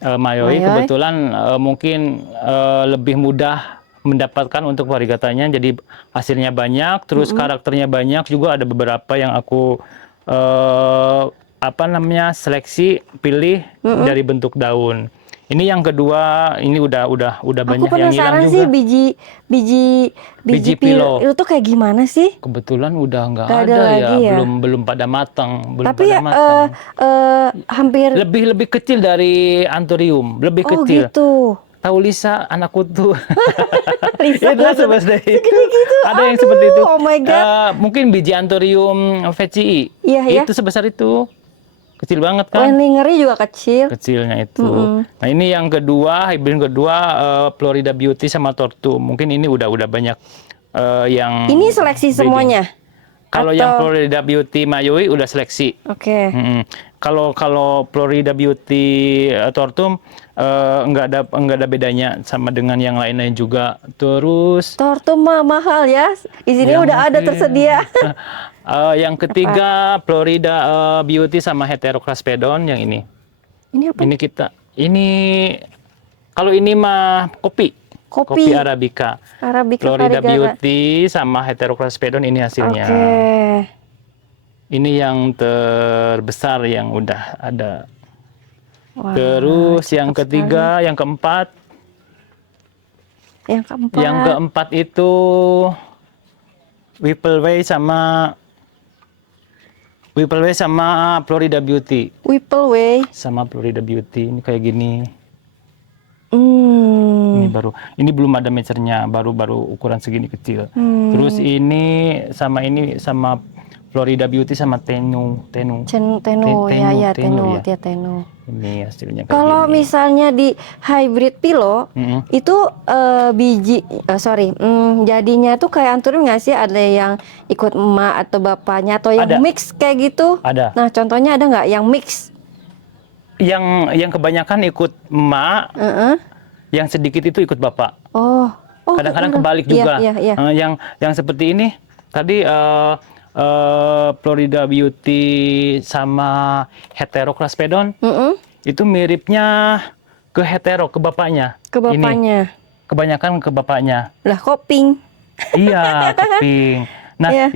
Mayoi. Kebetulan mungkin lebih mudah mendapatkan untuk variegatanya, jadi hasilnya banyak, terus karakternya banyak. Juga ada beberapa yang aku seleksi, pilih dari bentuk daun. Ini yang kedua, ini udah banyak yang hilang juga. Aku penasaran sih biji pilo itu tuh kayak gimana sih? Kebetulan udah nggak Gak ada lagi ya? belum pada matang, belum Tapi pada matang. hampir Lebih kecil dari anthurium, lebih kecil. gitu. Tahu Lisa, anakku tuh. Lisa Itu seperti itu. gitu. Ada yang seperti itu. Oh my God. Mungkin biji anthurium vecii. Iya, Itu sebesar itu. Kecil banget kan? Lingeri juga kecil. Kecilnya itu. Nah, ini yang kedua, hybrid kedua Florida Beauty sama Tortum. Mungkin ini udah banyak yang Ini seleksi breeding. semuanya. Kalau yang Florida Beauty Mayoi udah seleksi. Oke. Kalau Florida Beauty Tortum nggak ada bedanya sama dengan yang lain-lain juga. Terus Tortum mahal ya. Di sini udah ada tersedia. yang ketiga Florida Beauty sama Heterocraspedon yang ini. Ini apa? Ini kalau ini mah kopi Arabica. Florida Beauty sama Heterocraspedon ini hasilnya. Oke. Ini yang terbesar yang udah ada. Wah, terus yang ketiga, yang keempat. Yang keempat itu Whippleway sama Florida Beauty. Whippleway Sama Florida Beauty. Ini kayak gini. Ini belum ada mecernya, baru ukuran segini kecil. Terus ini sama Florida Beauty sama Tenu. Tenu. Ini hasilnya kayak kalau gini. misalnya di hybrid pilo itu jadinya tuh kayak anthurium nggak sih? Ada yang ikut emak atau bapaknya atau yang mix kayak gitu? Ada. Nah, contohnya ada nggak yang mix? Yang kebanyakan ikut emak, yang sedikit itu ikut bapak. Kadang-kadang kebalik juga. Iya. Yang seperti ini tadi Florida Beauty sama Heterocraspedon itu miripnya ke bapaknya. Ke bapaknya. Ini, kebanyakan ke bapaknya. Lah kok pink? Iya, keping. Nah,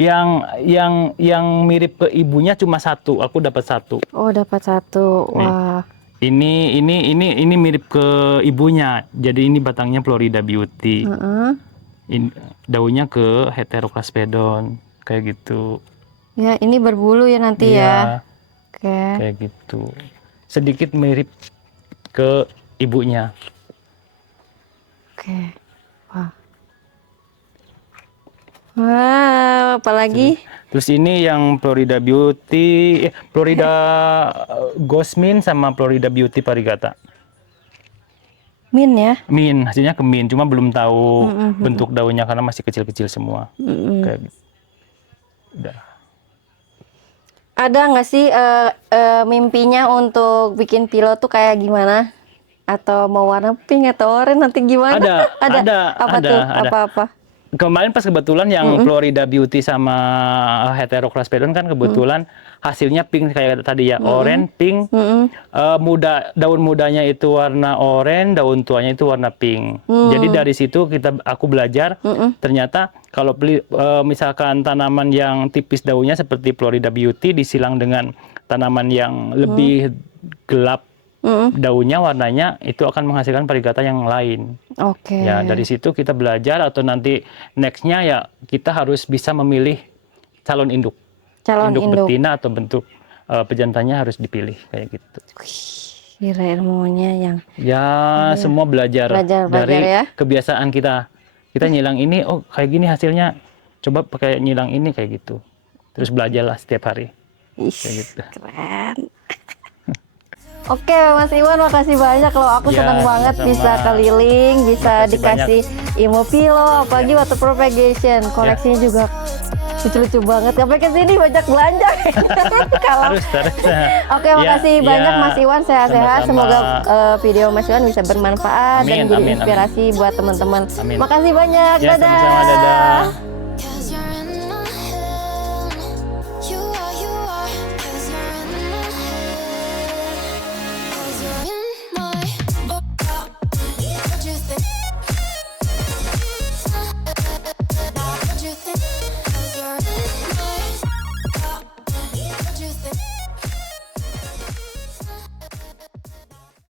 yang mirip ke ibunya cuma satu. Aku dapat satu. Oh, dapat satu. Wah. Ini mirip ke ibunya. Jadi ini batangnya Florida Beauty. Daunnya ke Heterocraspedon. Kayak gitu. Ya, ini berbulu ya nanti ya. Oke. Kayak gitu. Sedikit mirip ke ibunya. Oke. Wah, apalagi? Terus ini yang Florida Beauty, Florida Gosmin sama Florida Beauty Variegata. Min ya? Min, hasilnya ke min, cuma belum tahu bentuk daunnya karena masih kecil-kecil semua. Kayak gitu. Udah. Ada nggak sih mimpinya untuk bikin pilo tuh kayak gimana? Atau mau warna pink atau oranye nanti gimana? Ada. Apa-apa? Kemarin pas kebetulan yang Florida Beauty sama Heterocraspedon kan kebetulan hasilnya pink kayak tadi ya, oranye, pink. Daun mudanya itu warna oranye, daun tuanya itu warna pink. Jadi dari situ aku belajar ternyata kalau misalkan tanaman yang tipis daunnya seperti Florida Beauty disilang dengan tanaman yang lebih gelap daunnya, warnanya, itu akan menghasilkan variegata yang lain. Oke. Ya, dari situ kita belajar atau nanti nextnya ya kita harus bisa memilih calon induk. Induk betina atau bentuk pejantannya harus dipilih kayak gitu. Kira ilmunya yang semua belajar dari ya? kebiasaan kita kita nyilang ini, oh kayak gini hasilnya, coba pakai nyilang ini kayak gitu. Terus belajarlah setiap hari. Ih, Kayak gitu. keren. Oke Mas Iwan, makasih banyak loh. Aku Ya, senang banget sama-sama. bisa keliling, bisa Makasih dikasih ilmu pilo, apalagi water propagation. Koleksinya juga lucu-lucu banget. Sampai ke sini banyak belanja. Kalau Harus. Oke, Ya, makasih banyak ya. Mas Iwan, sehat-sehat. Sama-sama. Semoga video Mas Iwan bisa bermanfaat dan Amin, jadi amin, amin. inspirasi buat teman-teman. Amin. Makasih banyak. Ya, Dadah. sama-sama, dadah.